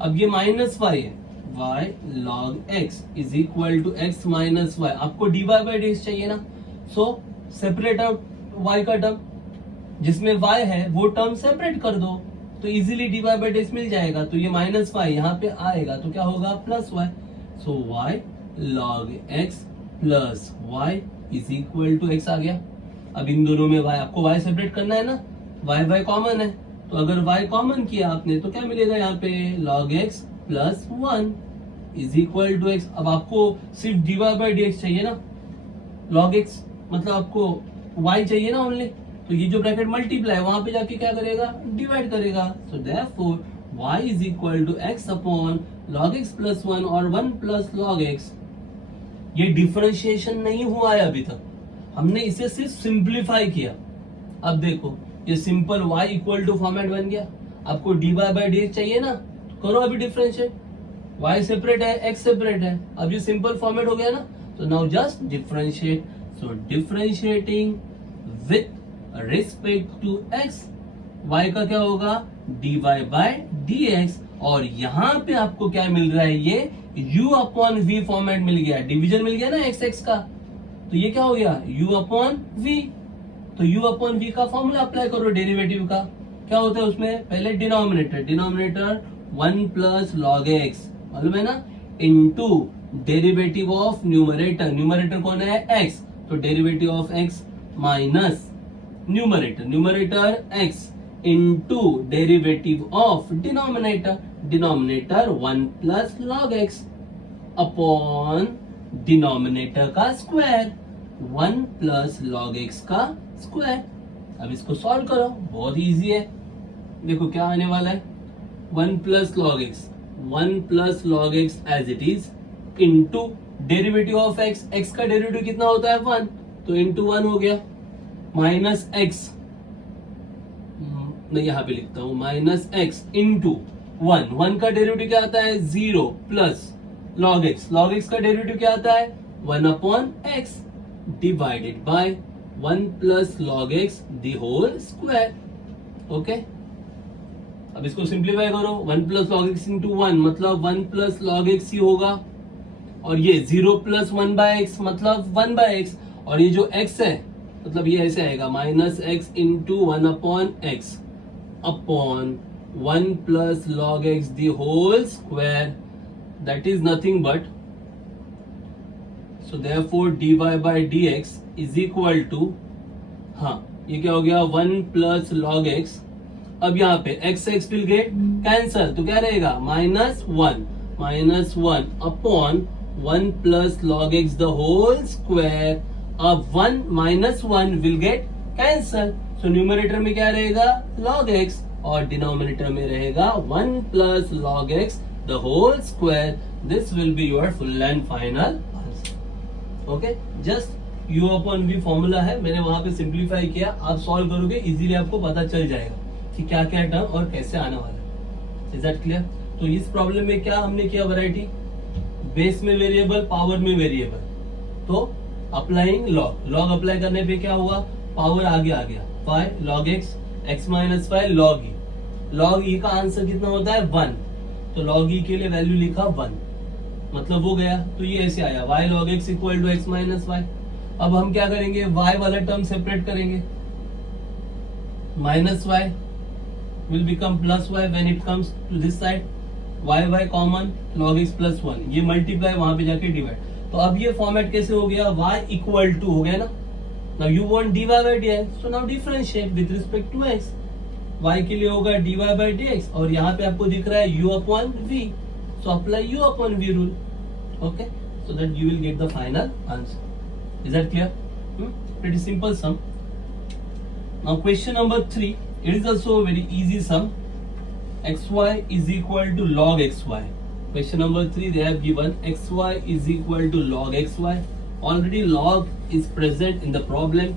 अब ये minus y है, y log x is equal to x minus y। आपको dy by dx चाहिए ना, so separate out y का term, जिसमें y है वो टर्म सेपरेट कर दो, तो इजीली dy by dx मिल जाएगा। तो ये माइनस y यहाँ पे आएगा तो क्या होगा, plus y। So y log x plus y is equal to x आ गया। अब इन दोनों में y, आपको y सेपरेट करना है ना, y कॉमन है, तो अगर y कॉमन किया आपने तो क्या मिलेगा यहाँ पे, log x plus 1 is equal to x। अब आपको सिर्फ dy by dx चाहिए ना, log x मतलब आपको y चाहिए ना ओनली, तो ये जो ब्रैकेट मल्टीप्लाई वहां पे जाके क्या करेगा, डिवाइड करेगा। So therefore y is equal to x upon log x plus 1 और 1 प्लस log x। ये डिफरेंशिएशन नहीं हुआ है अभी तक, हमने इसे सिर्फ सिंप्लीफाई किया। अब देखो ये simple y equal to format बन गया। आपको dy by dx चाहिए ना, तो करो अभी डिफरेंशिएट, y सेपरेट है x सेपरेट है, अब ये सिंपल फॉर्मेट हो गया ना, तो now just differentiate. So differentiating with respect to x, y का क्या होगा, dy by dx, और यहाँ पे आपको क्या मिल रहा है, ये u अपॉन v फॉर्मेट मिल गया, डिवीजन मिल गया ना x का, तो ये क्या हो गया, u अपॉन v। तो u अपॉन v का फॉर्मूला अप्लाई करो डेरिवेटिव का, क्या होता है उसमें, पहले डिनोमिनेटर 1 प्लस लॉग x, मालूम है ना, इनटू डेरिवेटिव ऑफ न्यूमरेटर कौन है, x, तो derivative of x minus numerator x into derivative of denominator 1 plus log x upon denominator का स्क्वायर 1 प्लस लॉग x का स्क्वायर। अब इसको सॉल्व करो, बहुत इजी है। देखो क्या आने वाला है, 1 plus log x as it is into derivative of x का डेरिवेटिव कितना होता है 1, तो इनटू 1 हो गया, माइनस x, मैं यहाँ पे लिखता हूं माइनस x इनटू 1 का डेरिवेटिव क्या आता है 0 प्लस लॉग x का डेरिवेटिव क्या आता है 1 upon x divided by 1 plus log x the whole square. Okay, अब इसको सिंप्लीफाई करो, 1 प्लस लॉग x इंटू 1 मतलब 1 प्लस लॉग x ही होगा, और ये 0 प्लस 1 बाय x मतलब 1 बाय x, और ये जो x है मतलब ये ऐसे आएगा minus x into 1 upon x upon 1 plus log x the whole square, that is nothing but, so therefore dy by dx is equal to, हाँ ये क्या हो गया 1 प्लस लॉग x। अब यहाँ पे x विल गेट कैंसल, तो क्या रहेगा minus 1 upon 1 plus log x the whole square. अब 1 minus 1 will get cancel, so numerator में क्या रहेगा log x और डिनोमिनेटर में रहेगा 1 plus log x the whole square. This will be your full and final answer. Okay, just u upon v formula है, मैंने वहां पे सिंप्लीफाई किया, आप सॉल्व करोगे इजीली आपको पता चल जाएगा कि क्या क्या टर्म और कैसे आने वाला है। Is that clear? तो इस प्रॉब्लम में क्या हमने किया, वैरायटी बेस में वेरिएबल, पावर में वेरिएबल, तो अप्लाइंग लॉग अप्लाई करने पे क्या हुआ, पावर आगे आ गया, y log x minus y log e का आंसर कितना होता है 1, तो log e के लिए वैल्यू लिखा 1, मतलब वो गया, तो ये ऐसे आया y log x equal to x minus y। अब हम क्या करेंगे, y वाला टर्म सेपरेट करेंगे, minus y will become plus y when it comes to this side, y common log x plus 1, ये मल्टीप्लाई वहां पे जाके डिवाइड। तो अब ये फॉर्मेट कैसे हो गया, y इक्वल टू हो गया ना, now you want dy by dx, so now differentiate with respect to x, y के लिए होगा dy by dx, और यहाँ पे आपको दिख रहा है u upon v, so apply u upon v rule, okay, so that you will get the final answer. Is that clear? Pretty simple sum. Now question number 3, it is also a very easy sum. xy is equal to log xy. Question number 3, they have given xy is equal to log xy. Already log is present in the problem.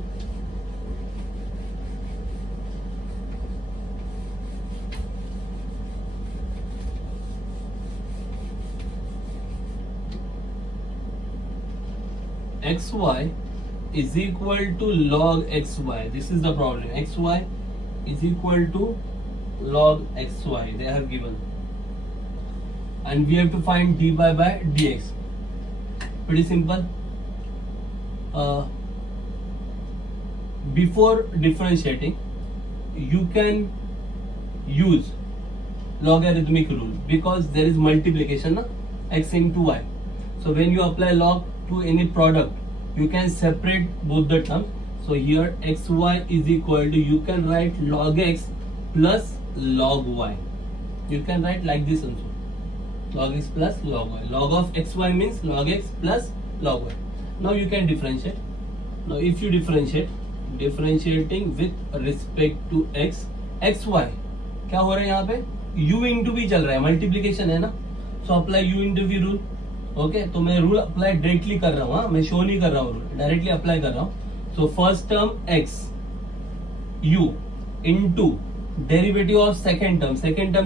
xy is equal to log xy. This is the problem. xy is equal to log xy. They have given, and we have to find dy by dx. Pretty simple. Before differentiating, you can use logarithmic rule because there is multiplication, na? X into y. So when you apply log to any product, you can separate both the terms. So here xy is equal to, you can write log x plus log y. You can write like this also, log x plus log y. Log of xy means log x plus log y. Now you can differentiate. Now if you differentiating with respect to x, xy क्या हो रहा है यहाँ पे, u into v चल रहा है, multiplication है ना, so apply u into v rule. Okay, तो मैं रूल अप्लाई डायरेक्टली कर रहा हूँ, मैं शो नहीं कर रहा हूँ, रूल डायरेक्टली अप्लाई कर रहा हूँ. So first term x u into derivative of second term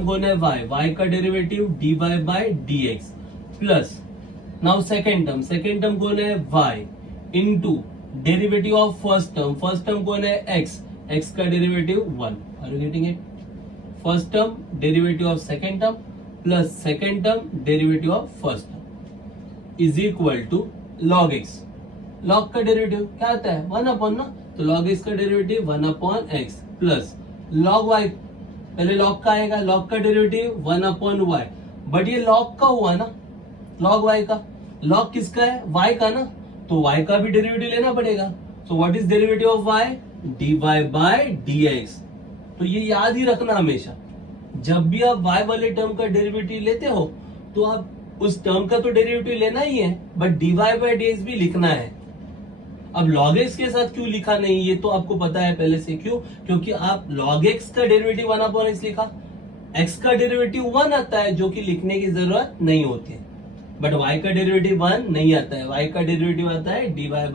कौन है, y का derivative dy by dx plus, now second term कौन है, y into derivative of first term कौन है, x का derivative 1. Are you getting it? First term derivative of second term plus second term derivative of first term is equal to log x. log का derivative क्या आता है, 1 upon ना, तो log x का derivative 1 upon x plus log y, पहले log का आएगा, log का डेरिवेटिव 1 अपॉन y, बट ये log का हुआ ना, log y का, log किसका है, y का ना, तो y का भी डेरिवेटिव लेना पड़ेगा. So what is derivative of y, dy by dx. तो ये याद ही रखना हमेशा, जब भी आप y वाले टर्म का डेरिवेटिव लेते हो तो आप उस टर्म का तो डेरिवेटिव लेना ही है, बट dy by dx भी लिखना है. अब log x के साथ क्यों लिखा नहीं, ये तो आपको पता है पहले से. क्यों? क्योंकि आप log x का डेरिवेटिव 1 अपॉन x लिखा, x का डेरिवेटिव 1 आता है जो कि लिखने की जरूरत नहीं होती है, बट y का डेरिवेटिव 1 नहीं आता है, y का डेरिवेटिव आता है dy by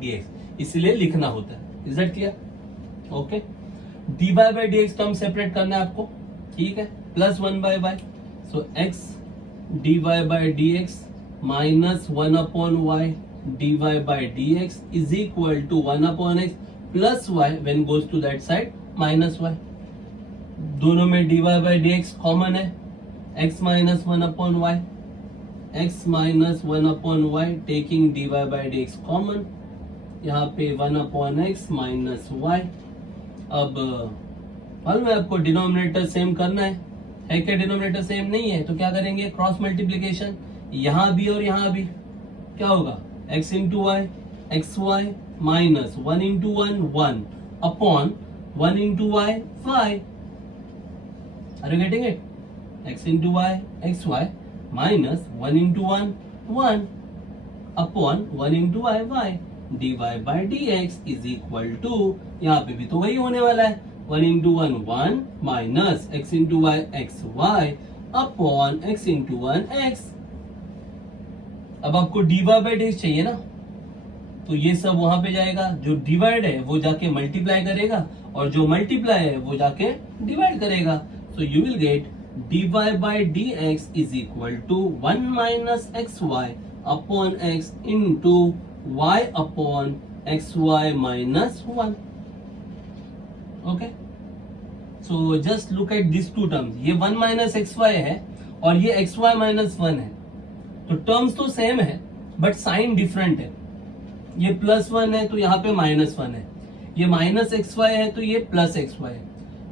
dx, इसलिए लिखना होता है. Is that clear? Okay, dy by dx term separate करना है आपको, ठीक है, plus 1 by y, so x dy by dx minus 1 upon y dy by dx is equal to 1 upon x plus y when goes to that side minus y. दोनों में dy by dx common है, x minus 1 upon y, x minus 1 upon y taking dy by dx common, यहाँ पे 1 upon x minus y. अब मालूम है आपको denominator same करना है क्या, डिनोमिनेटर सेम नहीं है तो क्या करेंगे, क्रॉस मल्टीप्लीकेशन, यहाँ भी और यहाँ भी, क्या होगा, x into y, xy minus 1 into 1, 1 upon 1 into y, y. Are you getting it? X into y, xy minus 1 into 1, 1 upon 1 into y, y. dy by dx is equal to, यहाँ पे भी तो वही होने वाला है, 1 into 1, 1 minus x into y, xy upon x into 1, x. अब आपको dy by dx चाहिए ना, तो ये सब वहां पे जाएगा, जो डिवाइड है वो जाके मल्टीप्लाई करेगा और जो मल्टीप्लाई है वो जाके डिवाइड करेगा. So you will gate dy by dx is equal to 1 minus xy upon x into y upon xy minus 1. Okay, so just look at these two terms. ये 1 minus xy है और ये xy minus 1 है, तो terms तो same है but sign different है. ये प्लस 1 है तो यहाँ पे माइनस 1 है, ये माइनस xy है तो ये प्लस xy है.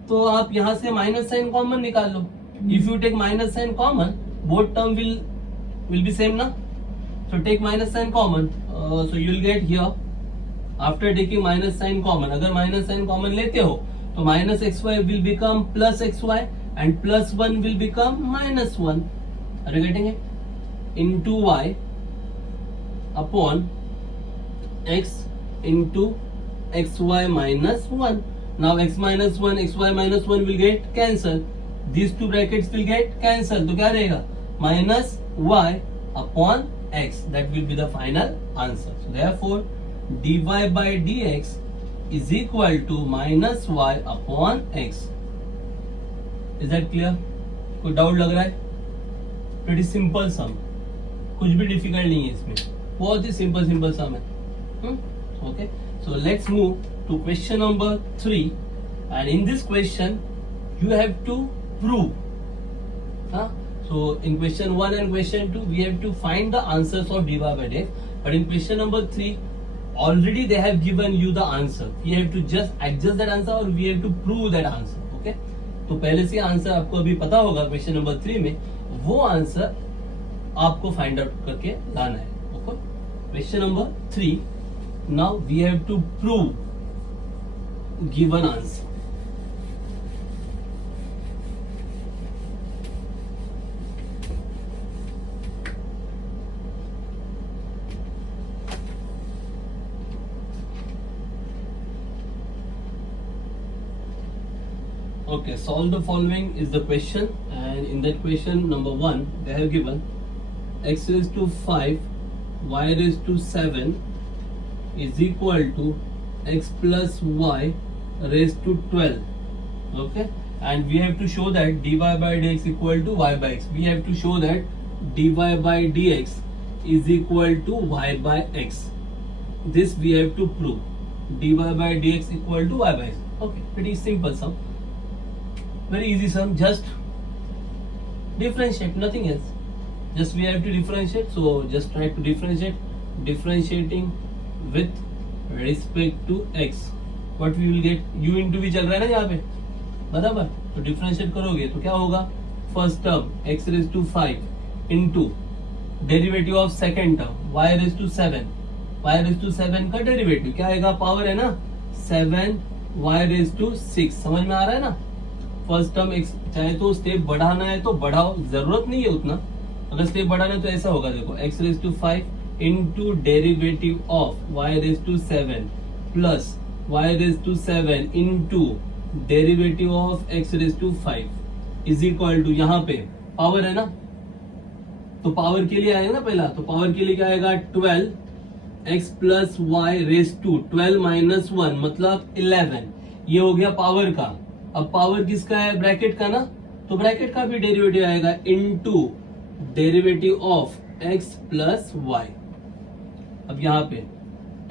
तो आप यहाँ से माइनस साइन कॉमन निकाल लो. If you take minus sign common both term will be same na. So take minus sign common. So you will get here after taking minus sign common. अगर minus sign common लेते हो तो minus xy will become plus xy and plus 1 will become minus 1. Are you getting it? Into y upon x into xy minus 1. Now x minus 1, xy minus 1 will get cancelled. These two brackets will get cancelled. तो क्या रहेगा? Minus y upon x. That will be the final answer. So therefore, dy by dx is equal to minus y upon x. Is that clear? कोई doubt लग रहा है? Pretty simple sum. कुछ भी difficult नहीं है इसमें, बहुत ही सिंपल सम है. Okay, so let's move to question number 3, and in this question you have to prove. So in question 1 and question 2 we have to find the answers of dy by dx, but in question number 3 already they have given you the answer. We have to just adjust that answer or we have to prove that answer. Okay, तो पहले से answer आपको अभी पता होगा question number 3 में, वो answer आपको फाइंड आउट करके लाना है. Okay, question number 3, now we have to prove given answer. Okay, solve the following is the question, and in that question number 1 they have given x raised to 5 y raised to 7 is equal to x plus y raised to 12. Okay, and we have to show that dy by dx equal to y by x. We have to show that dy by dx is equal to y by x. This we have to prove. Dy by dx equal to y by x. Okay, pretty simple sum. Very easy sum, just differentiate, nothing else. Just we have to differentiate, so just try to differentiate. Differentiating with respect to x, what we will get, u into v चल रहा है ना यहाँ पे, बराबर. तो differentiate करोगे तो क्या होगा? First term x raised to 5 into derivative of second term y raised to 7. y raised to 7 का डेरिवेटिव क्या आएगा? पावर है ना, 7 y raised to 6. समझ में आ रहा है ना? फर्स्ट टर्म x, चाहे तो स्टेप बढ़ाना है तो बढ़ाओ, जरूरत नहीं है उतना. अगर स्टेप बढ़ाना है तो ऐसा होगा, देखो x raise to 5 into derivative of y raise to 7 plus y raise to 7 into derivative of x raise to 5 is equal to, यहाँ पे पावर है ना, तो पावर के लिए आएगा ना पहला, तो पावर के लिए क्या आएगा? 12 x plus y raise to 12 minus 1 मतलब 11. ये हो गया पावर का. अब पावर किसका है? ब्रैकेट का ना, तो ब्रैकेट का भी डेरिवेटिव आएगा into derivative of x plus y. अब यहाँ पे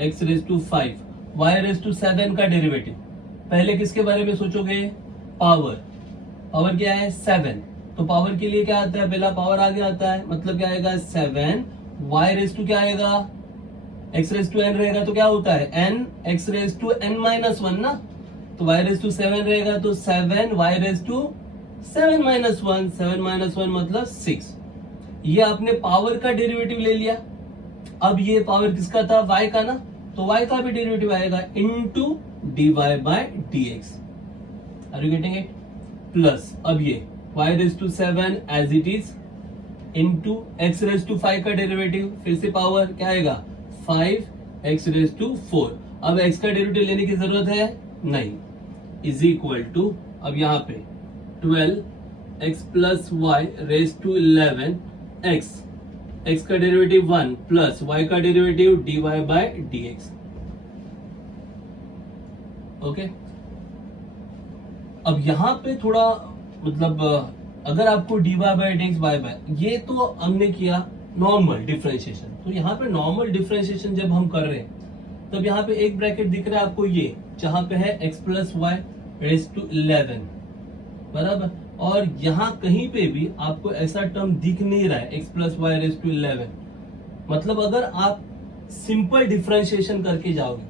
x raise to 5 y raise to 7 का डेरिवेटिव, पहले किसके बारे में सोचोगे? पावर. पावर क्या है? 7. तो पावर के लिए क्या आता है? पहला पावर आगे आता है, मतलब क्या आएगा? 7 y रेज टू क्या आएगा? x रेज टू n रहेगा तो क्या होता है? n x raise to n minus 1 ना, तो y रेज टू 7 रहेगा तो 7 y raise to 7 minus 1. 7 minus 1 मतलब 6. ये आपने पावर का डेरिवेटिव ले लिया. अब ये पावर किसका था? y का ना, तो y का भी डेरिवेटिव आएगा into dy by dx. Are you getting it? Plus अब ये y raise to 7 as it is into x raise to 5 का डेरिवेटिव, फिर से पावर क्या आएगा? 5 x रेज टू 4. अब x का डेरिवेटिव लेने की जरूरत है नहीं, इज इक्वल टू, अब यहाँ पे 12 x plus y raise to 11 x का डेरिवेटिव 1 प्लस y का derivative dy by dx. Okay, अब यहाँ पे थोड़ा मतलब अगर आपको dy बाय dx बाय ये तो हमने किया नॉर्मल डिफरेंशिएशन, तो यहाँ पे नॉर्मल डिफरेंशिएशन जब हम कर रहे हैं तब यहाँ पे एक ब्रैकेट दिख रहा है आपको, ये जहां पे है x plus y raise to 11 बराबर, और यहाँ कहीं पे भी आपको ऐसा टर्म दिख नहीं रहा है x plus y raise to 11. मतलब अगर आप सिंपल डिफरेंशिएशन करके जाओगे,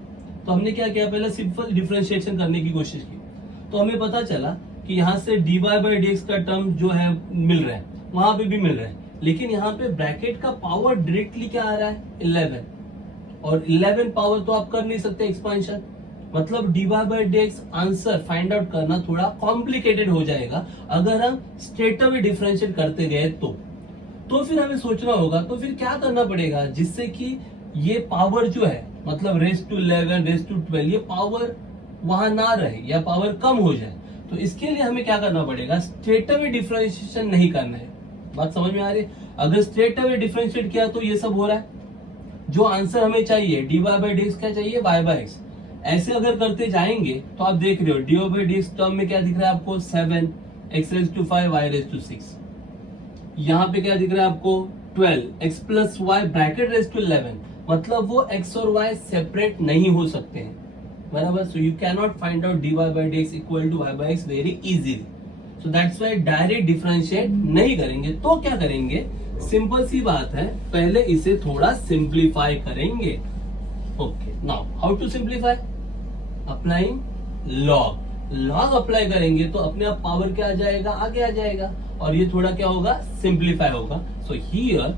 तो हमने क्या किया? पहले सिंपल डिफरेंशिएशन करने की कोशिश की, तो हमें पता चला कि यहाँ से dy बाय dx का टर्म जो है मिल रहा है, वहां पे भी मिल रहा है, लेकिन यहाँ पे ब्रैकेट का पावर डायरेक्टली क्या आ रहा है 11, और 11 पावर तो आप कर नहीं सकते एक्सपांशन, मतलब dy by dx answer find out करना थोड़ा कॉम्प्लिकेटेड हो जाएगा अगर हम स्ट्रेट अवे डिफरेंशिएट करते गए तो फिर हमें सोचना होगा, तो फिर क्या करना पड़ेगा जिससे कि ये पावर जो है मतलब रेस टू 11 रेस टू 12 ये पावर वहां ना रहे या पावर कम हो जाए। तो इसके लिए हमें क्या करना पड़ेगा, स्ट्रेट अवे डिफरेंशिएशन नहीं करना है। बात समझ में आ रही है? अगर स्ट्रेट अवे डिफरेंशिएट किया तो ये सब हो रहा है, जो आंसर हमें चाहिए dy by dx क्या चाहिए y by x। ऐसे अगर करते जाएंगे तो आप देख रहे हो dy by dx टर्म में क्या दिख रहा है आपको 7 x raised to 5 y raised to 6, यहाँ पे क्या दिख रहा है आपको 12 x plus y bracket raised to 11, मतलब वो x और y सेपरेट नहीं हो सकते हैं, बराबर। So you can not find out dy by dx equal to y by x very easily. So that's why direct differentiate नहीं करेंगे, तो क्या करेंगे, सिंपल सी बात है, पहले इसे थोड़ा सिंप्लीफाई करेंगे। Okay, now how to simplify, applying log apply करेंगे तो अपने आप पावर क्या आ जाएगा, आगे आ जाएगा, और ये थोड़ा क्या होगा, सिंप्लीफाई होगा। So here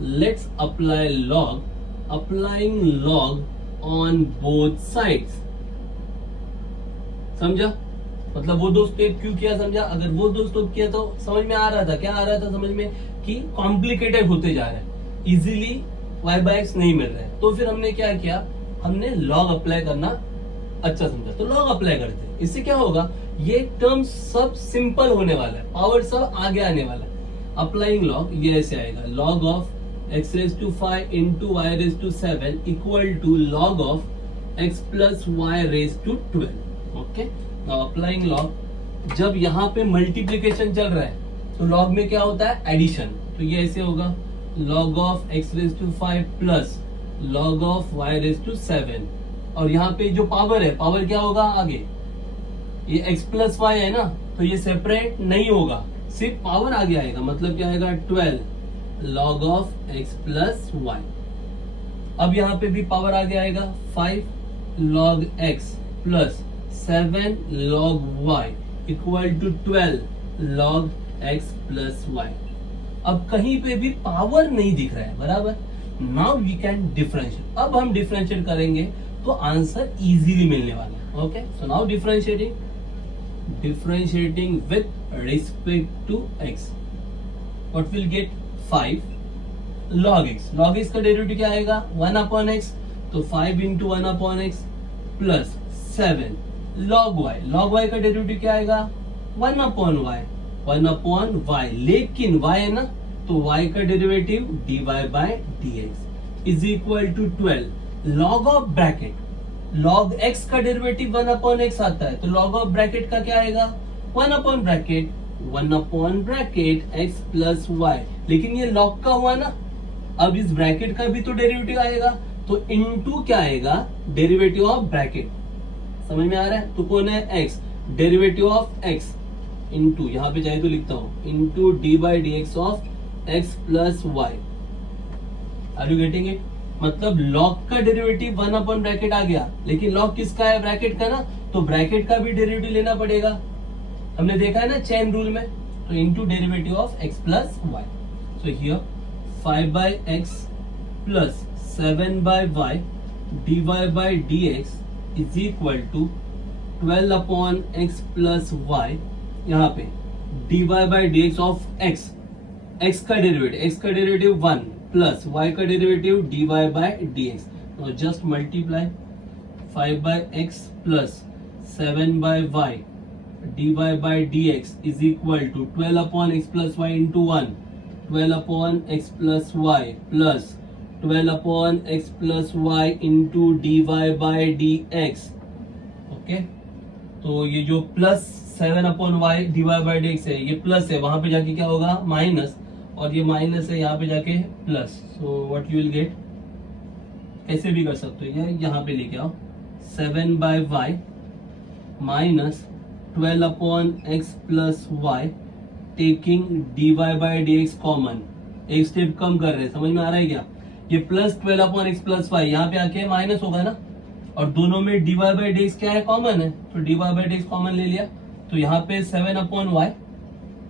let's apply log, applying log on both sides. समझा, मतलब वो दो स्टेप क्यों किया, समझा। अगर वो दो स्टेप किया तो समझ में आ रहा था, क्या आ रहा था समझ में, कि कॉम्प्लिकेटेड होते जा रहा है, इजीली y by x नहीं मिल रहा है। तो फिर हमने क्या किया, हमने लॉग अप्लाई करना अच्छा समझा, तो लॉग अप्लाई करते हैं। इससे क्या होगा, ये टर्म सब सिंपल होने वाला है, पावर सब आगे आने वाला है। अप्लाइंग लॉग ये ऐसे आएगा, log of x raised to 5 into y raised to 7 equal to log of x plus y raised to 12। Okay, now applying log, जब यहाँ पे मल्टीप्लीकेशन चल रहा है तो लॉग में क्या होता है, एडिशन, तो ये ऐसे होगा log of x raised to 5 plus log of y raised to 7, और यहाँ पे जो पावर है, पावर क्या होगा आगे, ये x plus y है ना, तो ये सेपरेट नहीं होगा, सिर्फ पावर आगे आएगा, मतलब क्या आएगा 12 log of x plus y। अब यहाँ पे भी पावर आगे आएगा 5 log x plus 7 log y equal to 12 log x plus y। अब कहीं पे भी पावर नहीं दिख रहा है, बराबर। नाउ वी कैन डिफरेंशिएट, अब हम डिफरेंशिएट करेंगे तो आंसर इजीली मिलने वाला है। Okay, so now differentiating with respect to x, what will get 5 log x, log x का डेरिवेटिव क्या आएगा 1 अपॉन x, तो 5 into 1 upon x plus 7 log y का डेरिवेटिव क्या आएगा 1 अपॉन y, 1 अपॉन y, लेकिन y है ना, तो y का derivative dy by dx is equal to 12 log of bracket, log x का डेरिवेटिव 1 अपॉन x आता है, तो log ऑफ ब्रैकेट का क्या आएगा 1 upon bracket x plus y, लेकिन ये log का हुआ ना, अब इस ब्रैकेट का भी तो डेरिवेटिव आएगा, तो इनटू क्या आएगा, डेरिवेटिव ऑफ ब्रैकेट, समझ में आ रहा है, तो कौन है x, derivative of x into, यहाँ पे चाहे तो लिखता हूं, into d by d x of x plus y. Are you getting it, मतलब log का डेरिवेटिव 1 अपॉन ब्रैकेट आ गया, लेकिन log किसका है, ब्रैकेट का ना, तो ब्रैकेट का भी डेरिवेटिव लेना पड़ेगा, हमने देखा है ना चेन रूल में, तो into derivative of x plus y. So here 5 by x plus 7 by y dy by dx is equal to 12 upon x plus y, यहाँ पे dy by dx of x का डेरिवेटिव 1 प्लस y का derivative dy by dx, तो just multiply 5 by x plus 7 by y dy by dx is equal to 12 upon x plus y into 1, 12 upon x plus y plus 12 upon x plus y into dy by dx। Okay, तो ये जो plus 7 upon y dy by dx है, ये plus है, वहां पे जाके क्या होगा माइनस, और ये माइनस है यहाँ पे जाके plus, so what you will gate, कैसे भी कर सकते हो, यहाँ पे लेके आओ 7 by y minus 12 upon x plus y taking dy by dx common, एक स्टेप कम कर रहे हैं, समझ में आ रहा है क्या, ये plus 12 upon x plus y यहाँ पे आके माइनस होगा ना, और दोनों में dy बाई dx क्या है, कॉमन है, तो dy बाई dx कॉमन ले लिया, तो यहाँ पे 7 अपॉन y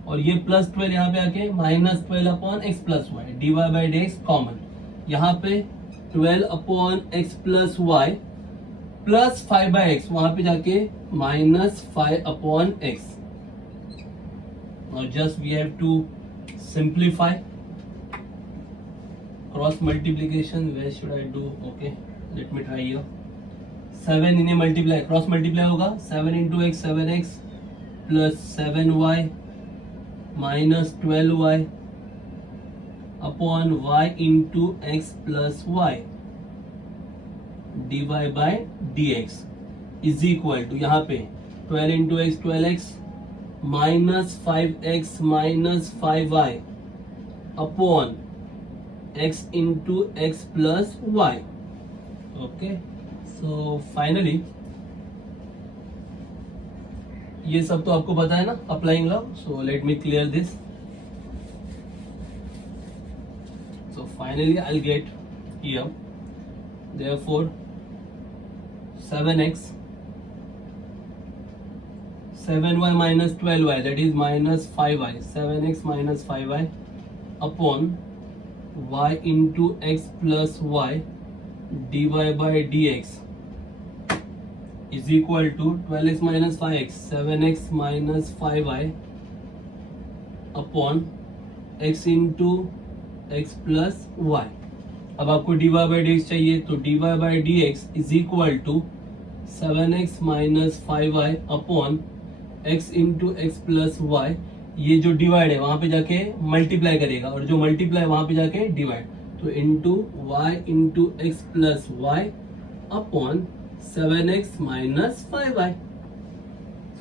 और ये +12 यहाँ पे आके -12/x + y dy/dx कॉमन, यहाँ पे 12/x + y प्लस 5/x वहां पे जाके -5/x. Now just we have to simplify. Cross multiplication, where should I do? Okay, let me try here. 7 इन्हें मल्टीप्लाई, क्रॉस मल्टीप्लाई होगा. 7 × x 7x plus 7y minus 12y upon y × x + y dy/dx is equal to यहाँ पे 12 × x 12x minus 5x minus 5y upon x × x + y. Okay, so finally ये सब तो आपको पता है ना, applying law. So let me clear this. So finally I will get here therefore 7x 7y minus 12y, that is minus 5y, 7x minus 5y upon y into x plus y dy/dx is equal to 12x minus 5x 7x minus 5y upon x into x plus y. अब आपको dy/dx चाहिए, तो dy/dx is equal to 7x minus 5y upon x × x plus y. ये जो divide है वहां पे जाके मल्टीप्लाई करेगा, और जो मल्टीप्लाई वहां पे जाके डिवाइड, तो into y × x plus y upon 7x minus 5y.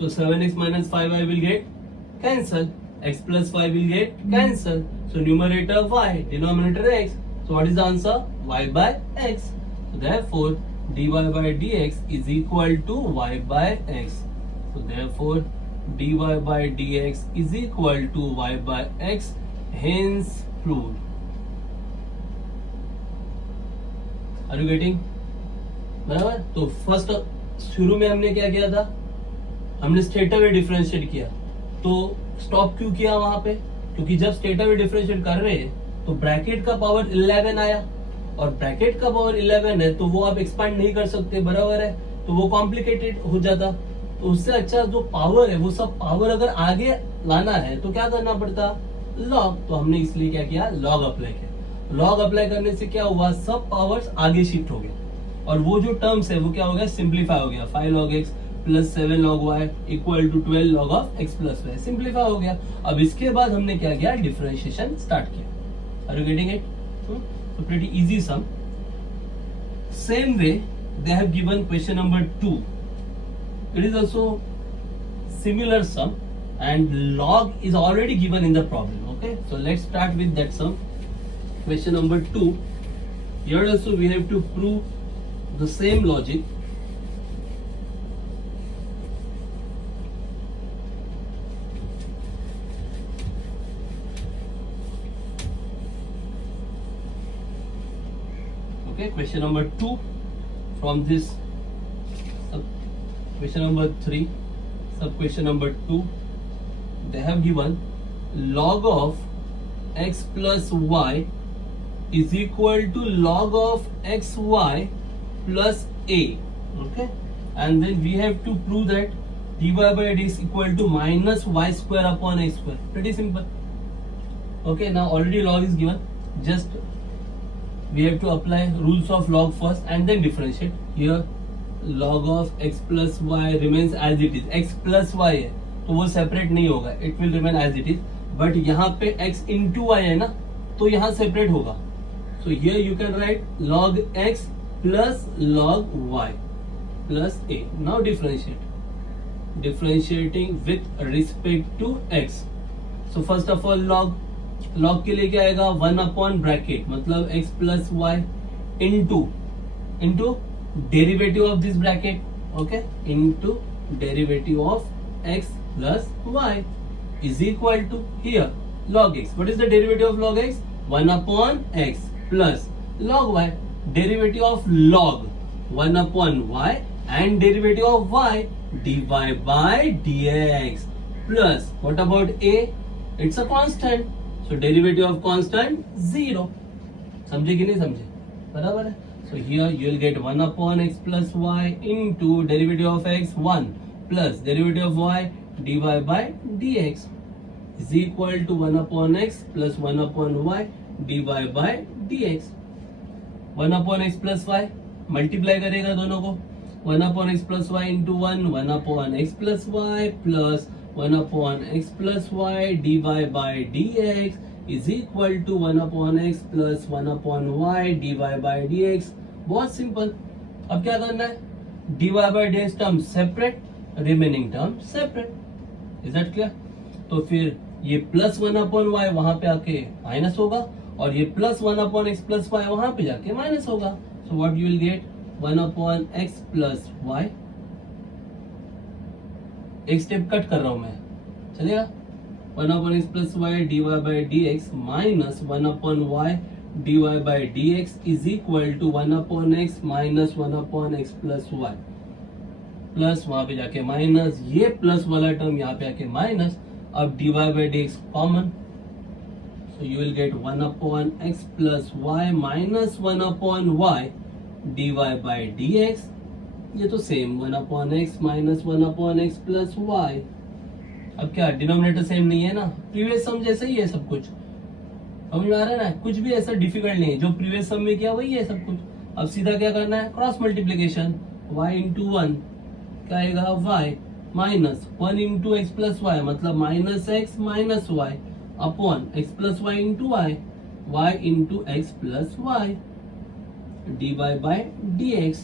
So 7x minus 5y will get cancel, x plus y will get cancel. So numerator y, denominator x. So what is the answer? y/x. So therefore dy/dx is equal to y/x. So therefore dy/dx is equal to y/x. Hence proved. Are you getting? बराबर. तो first शुरू में हमने क्या किया था, हमने stator में डिफरेंशिएट किया. तो स्टॉप क्यों किया वहां पे? क्योंकि जब स्टेटर में डिफरेंशिएट कर रहे हैं तो ब्रैकेट का पावर 11 आया, और ब्रैकेट का पावर 11 है तो वो आप एक्सपांड नहीं कर सकते, बराबर है, तो वो कॉम्प्लिकेटेड हो जाता. तो उससे अच्छा जो पावर है वो सब पावर अगर आगे लाना है तो क्या करना पड़ता, लॉग. तो हमने इसलिए क्या किया, लॉग अप्लाई किया. लॉग अप्लाई करने से क्या हुआ, सब पावर्स आगे शिफ्ट हो गए, और वो जो टर्म्स है वो क्या हो गया, सिंप्लीफाई हो गया. 5 log x plus 7 log y equal to 12 log of x plus y, simplify हो गया. अब इसके बाद हमने क्या किया, डिफरेंशिएशन स्टार्ट किया. Are you getting it? So pretty easy sum. Same way they have given question number 2. It is also similar sum, and log is already given in the problem. Okay, so let's start with that sum. Question number 2. Here also we have to prove the same logic. Okay, question number 2 from this question number 3, sub question number 2. They have given log of x plus y is equal to log of xy plus a. Okay, and then we have to prove that dy/dx is equal to minus y square upon x square. Pretty simple. Okay, now already log is given, just we have to apply rules of log first and then differentiate. Here log of x plus y remains as it is. x plus y है तो वो separate नहीं होगा, it will remain as it is. But यहाँ पे x into y है ना, तो यहाँ सेपरेट होगा. So here you can write log x plus log y plus a. Now differentiate. Differentiating with respect to x. So first of all log के लिए क्या आएगा, 1 अपॉन ब्रैकेट, मतलब x plus y into derivative of this bracket. Okay, into derivative of x plus y is equal to here log x. What is the derivative of log x? 1 upon x plus log y. Derivative of log 1 upon y and derivative of y dy by dx plus what about a? It's a constant, so derivative of constant 0. समझे कि नहीं समझे? बराबर है. So here you will get 1 upon x plus y into derivative of x 1 plus derivative of y dy by dx is equal to 1 upon x plus 1 upon y dy by dx. 1 upon x plus y multiply करेगा दोनों को. 1 upon x plus y into 1 upon x plus y plus 1 upon x plus y dy by dx is equal to 1 upon x plus 1 upon y dy by dx. बहुत simple. अब क्या करना है? dy by dx term separate, remaining term separate. Is that clear? तो फिर ये plus 1 upon y वहां पे आके माइनस होगा और ये plus 1 upon x plus y वहां पे जाके माइनस होगा. So what you will get? 1 upon x plus y. एक स्टेप कट कर रहा हूं मैं, चलेगा? 1 upon x plus y dy by dx minus 1 upon y dy by dx is equal to 1 upon x minus 1 upon x plus y plus वहां पे जाके minus, ये प्लस वाला टर्म यहाँ पे आके माइनस. अब dy by dx common, so you will get 1 upon x plus y minus 1 upon y dy by dx. ये तो same 1 upon x minus 1 upon x plus y. अब क्या डिनोमिनेटर सेम नहीं है ना? प्रीवियस सम जैसे ही है सब कुछ. समझ में आ रहा है ना? कुछ भी ऐसा डिफिकल्ट नहीं है. जो प्रीवियस सम में किया वही है सब कुछ. अब सीधा क्या करना है? Cross multiplication. y into 1 क्या आएगा? y minus 1 into x plus y मतलब minus x minus y upon x plus y into y, y into x plus y d y by d x.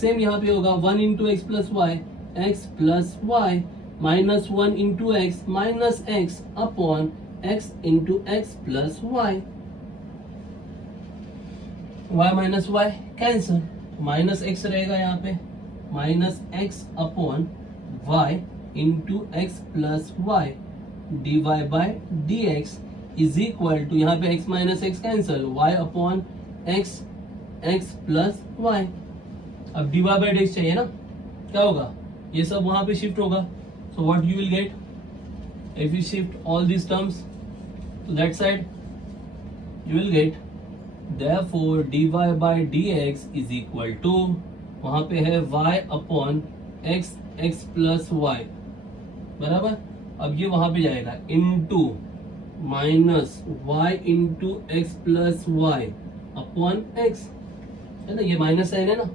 Same यहाँ पे होगा 1 into x plus y x plus y minus 1 into x minus x upon x into x plus y. Y minus y cancel, minus x रहेगा यहाँ पे minus x upon y into x plus y dy by dx is equal to, यहाँ पे x minus x cancel, y upon x x plus y. अब dy by dx चाहिए ना? क्या होगा? ये सब वहां पे शिफ्ट होगा. So what you will get? If you shift all these terms to that side, you will get therefore dy by dx is equal to, वहां पे है y upon x x plus y बराबर. अब ये वहां पे जाएगा into minus y into x plus y upon x है ना? ये माइनस साइन है ना,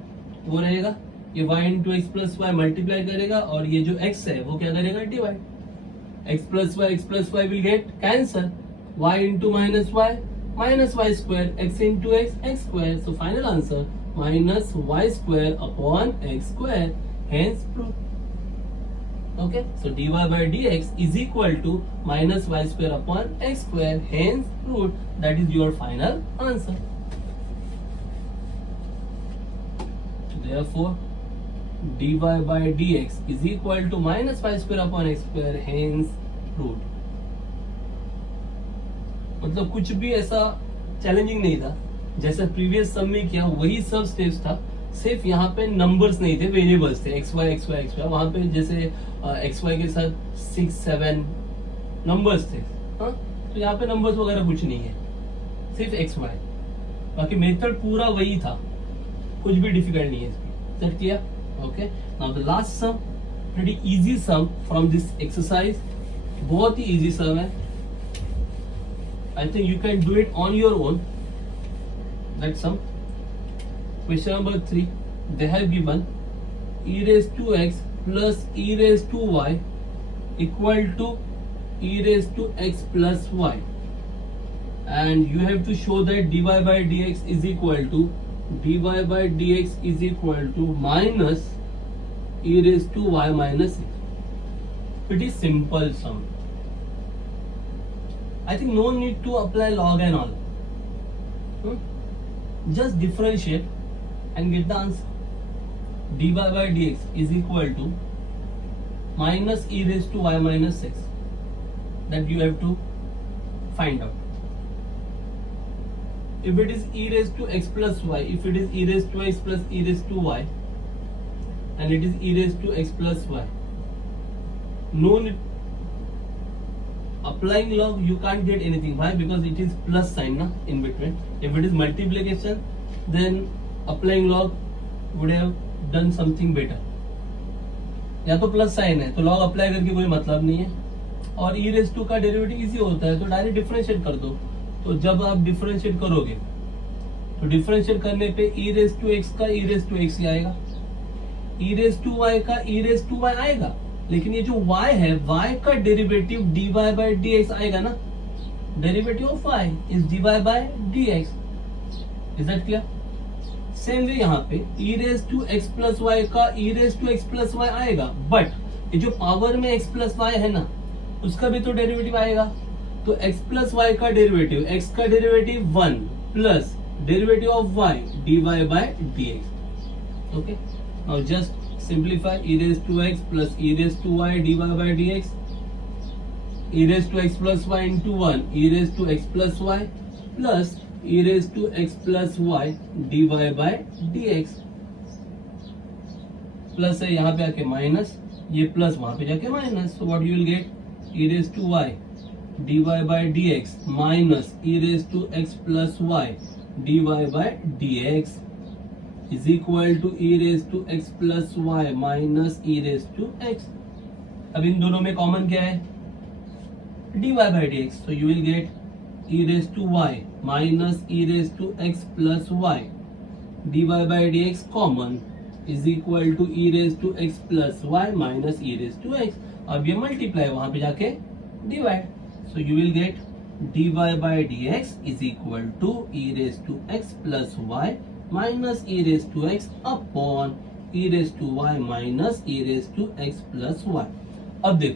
वो रहेगा. ये y into x plus y multiply करेगा और ये जो एक्स है वो क्या करेगा? Divide. X plus y will get cancel. Y into minus y square, x into x square. So final answer minus y square upon x square. Hence proved. Okay, so dy by dx is equal to minus y square upon x square. Hence proved. That is your final answer. Therefore, dy by dx is equal to minus y square upon x square. Hence proved. मतलब कुछ भी ऐसा challenging नहीं था. जैसा previous सम में किया वही सब स्टेप्स था. सिर्फ यहाँ पे नंबर्स नहीं थे, वेरिएबल्स थे. एक्स वाई वहां पे जैसे एक्स वाई के साथ 6 7 नंबर्स थे. हाँ, तो यहाँ पे नंबर्स वगैरह कुछ नहीं है, सिर्फ एक्स वाई. बाकी मेथड पूरा वही था, कुछ भी डिफिकल्ट नहीं है इसमें. सेट किया? Okay. Now the last sum, pretty easy sum from this exercise. बहुत ही इजी सम है. I think you can do it on your own. That sum. Question number 3, they have given e raised to x plus e raised to y equal to e raised to x plus y, and you have to show that dy by dx is equal to minus e raised to y minus x. Pretty simple sum. I think no need to apply log and all. Just differentiate and get the answer. dy by dx is equal to minus e raised to y minus x. That you have to find out. If it is e raised to x plus y, if it is e raised to x plus e raised to y, and it is e raised to x plus y, no need. applying log you can't get anything. Why? Because it is plus sign na in between. If it is multiplication, then applying log would have done something better. या तो plus sign है तो log apply करके कोई मतलब नहीं है, और ई रेस टू का डेरिवेटिव इजी होता है तो डायरेक्ट डिफरेंशिएट कर दो. तो जब आप डिफरेंशिएट करोगे तो डिफरेंशिएट करने पे ई रेस टू एक्स का ई रेस टू एक्स ही आएगा, ई रेस टू वाई का ई रेस टू वाई आएगा, लेकिन ये जो y है y का डेरिवेटिव dy by dx आएगा ना. Derivative of y is dy by dx. Is that clear? Same way यहाँ पे e raise to x plus y का e raise to x plus y आएगा, बट ये जो पावर में x प्लस वाई है ना उसका भी तो डेरिवेटिव आएगा. तो x प्लस वाई का डेरिवेटिव, x का derivative 1 plus derivative of y dy by dx. Okay, now just simplify e raised to x plus e raised to y dy by dx, e raised to x plus y into 1 e raised to x plus y plus e raised to x plus y dy by dx. Plus है यहाँ पे आके minus, ये plus वहां पे जाके minus. So what you will gate e raised to y dy by dx minus e raised to x plus y dy by dx is equal to e raised to x plus y minus e raised to x. अब इन दोनों में common क्या है? dy by dx. So you will get e raised to y minus e raised to x plus y dy by dx common is equal to e raised to x plus y minus e raised to x. अब ये multiply वहां पे जाके divide. So you will get dy by dx is equal to e raised to x plus y minus e raised to x upon e raised to y minus e raised to x plus y. अब देखो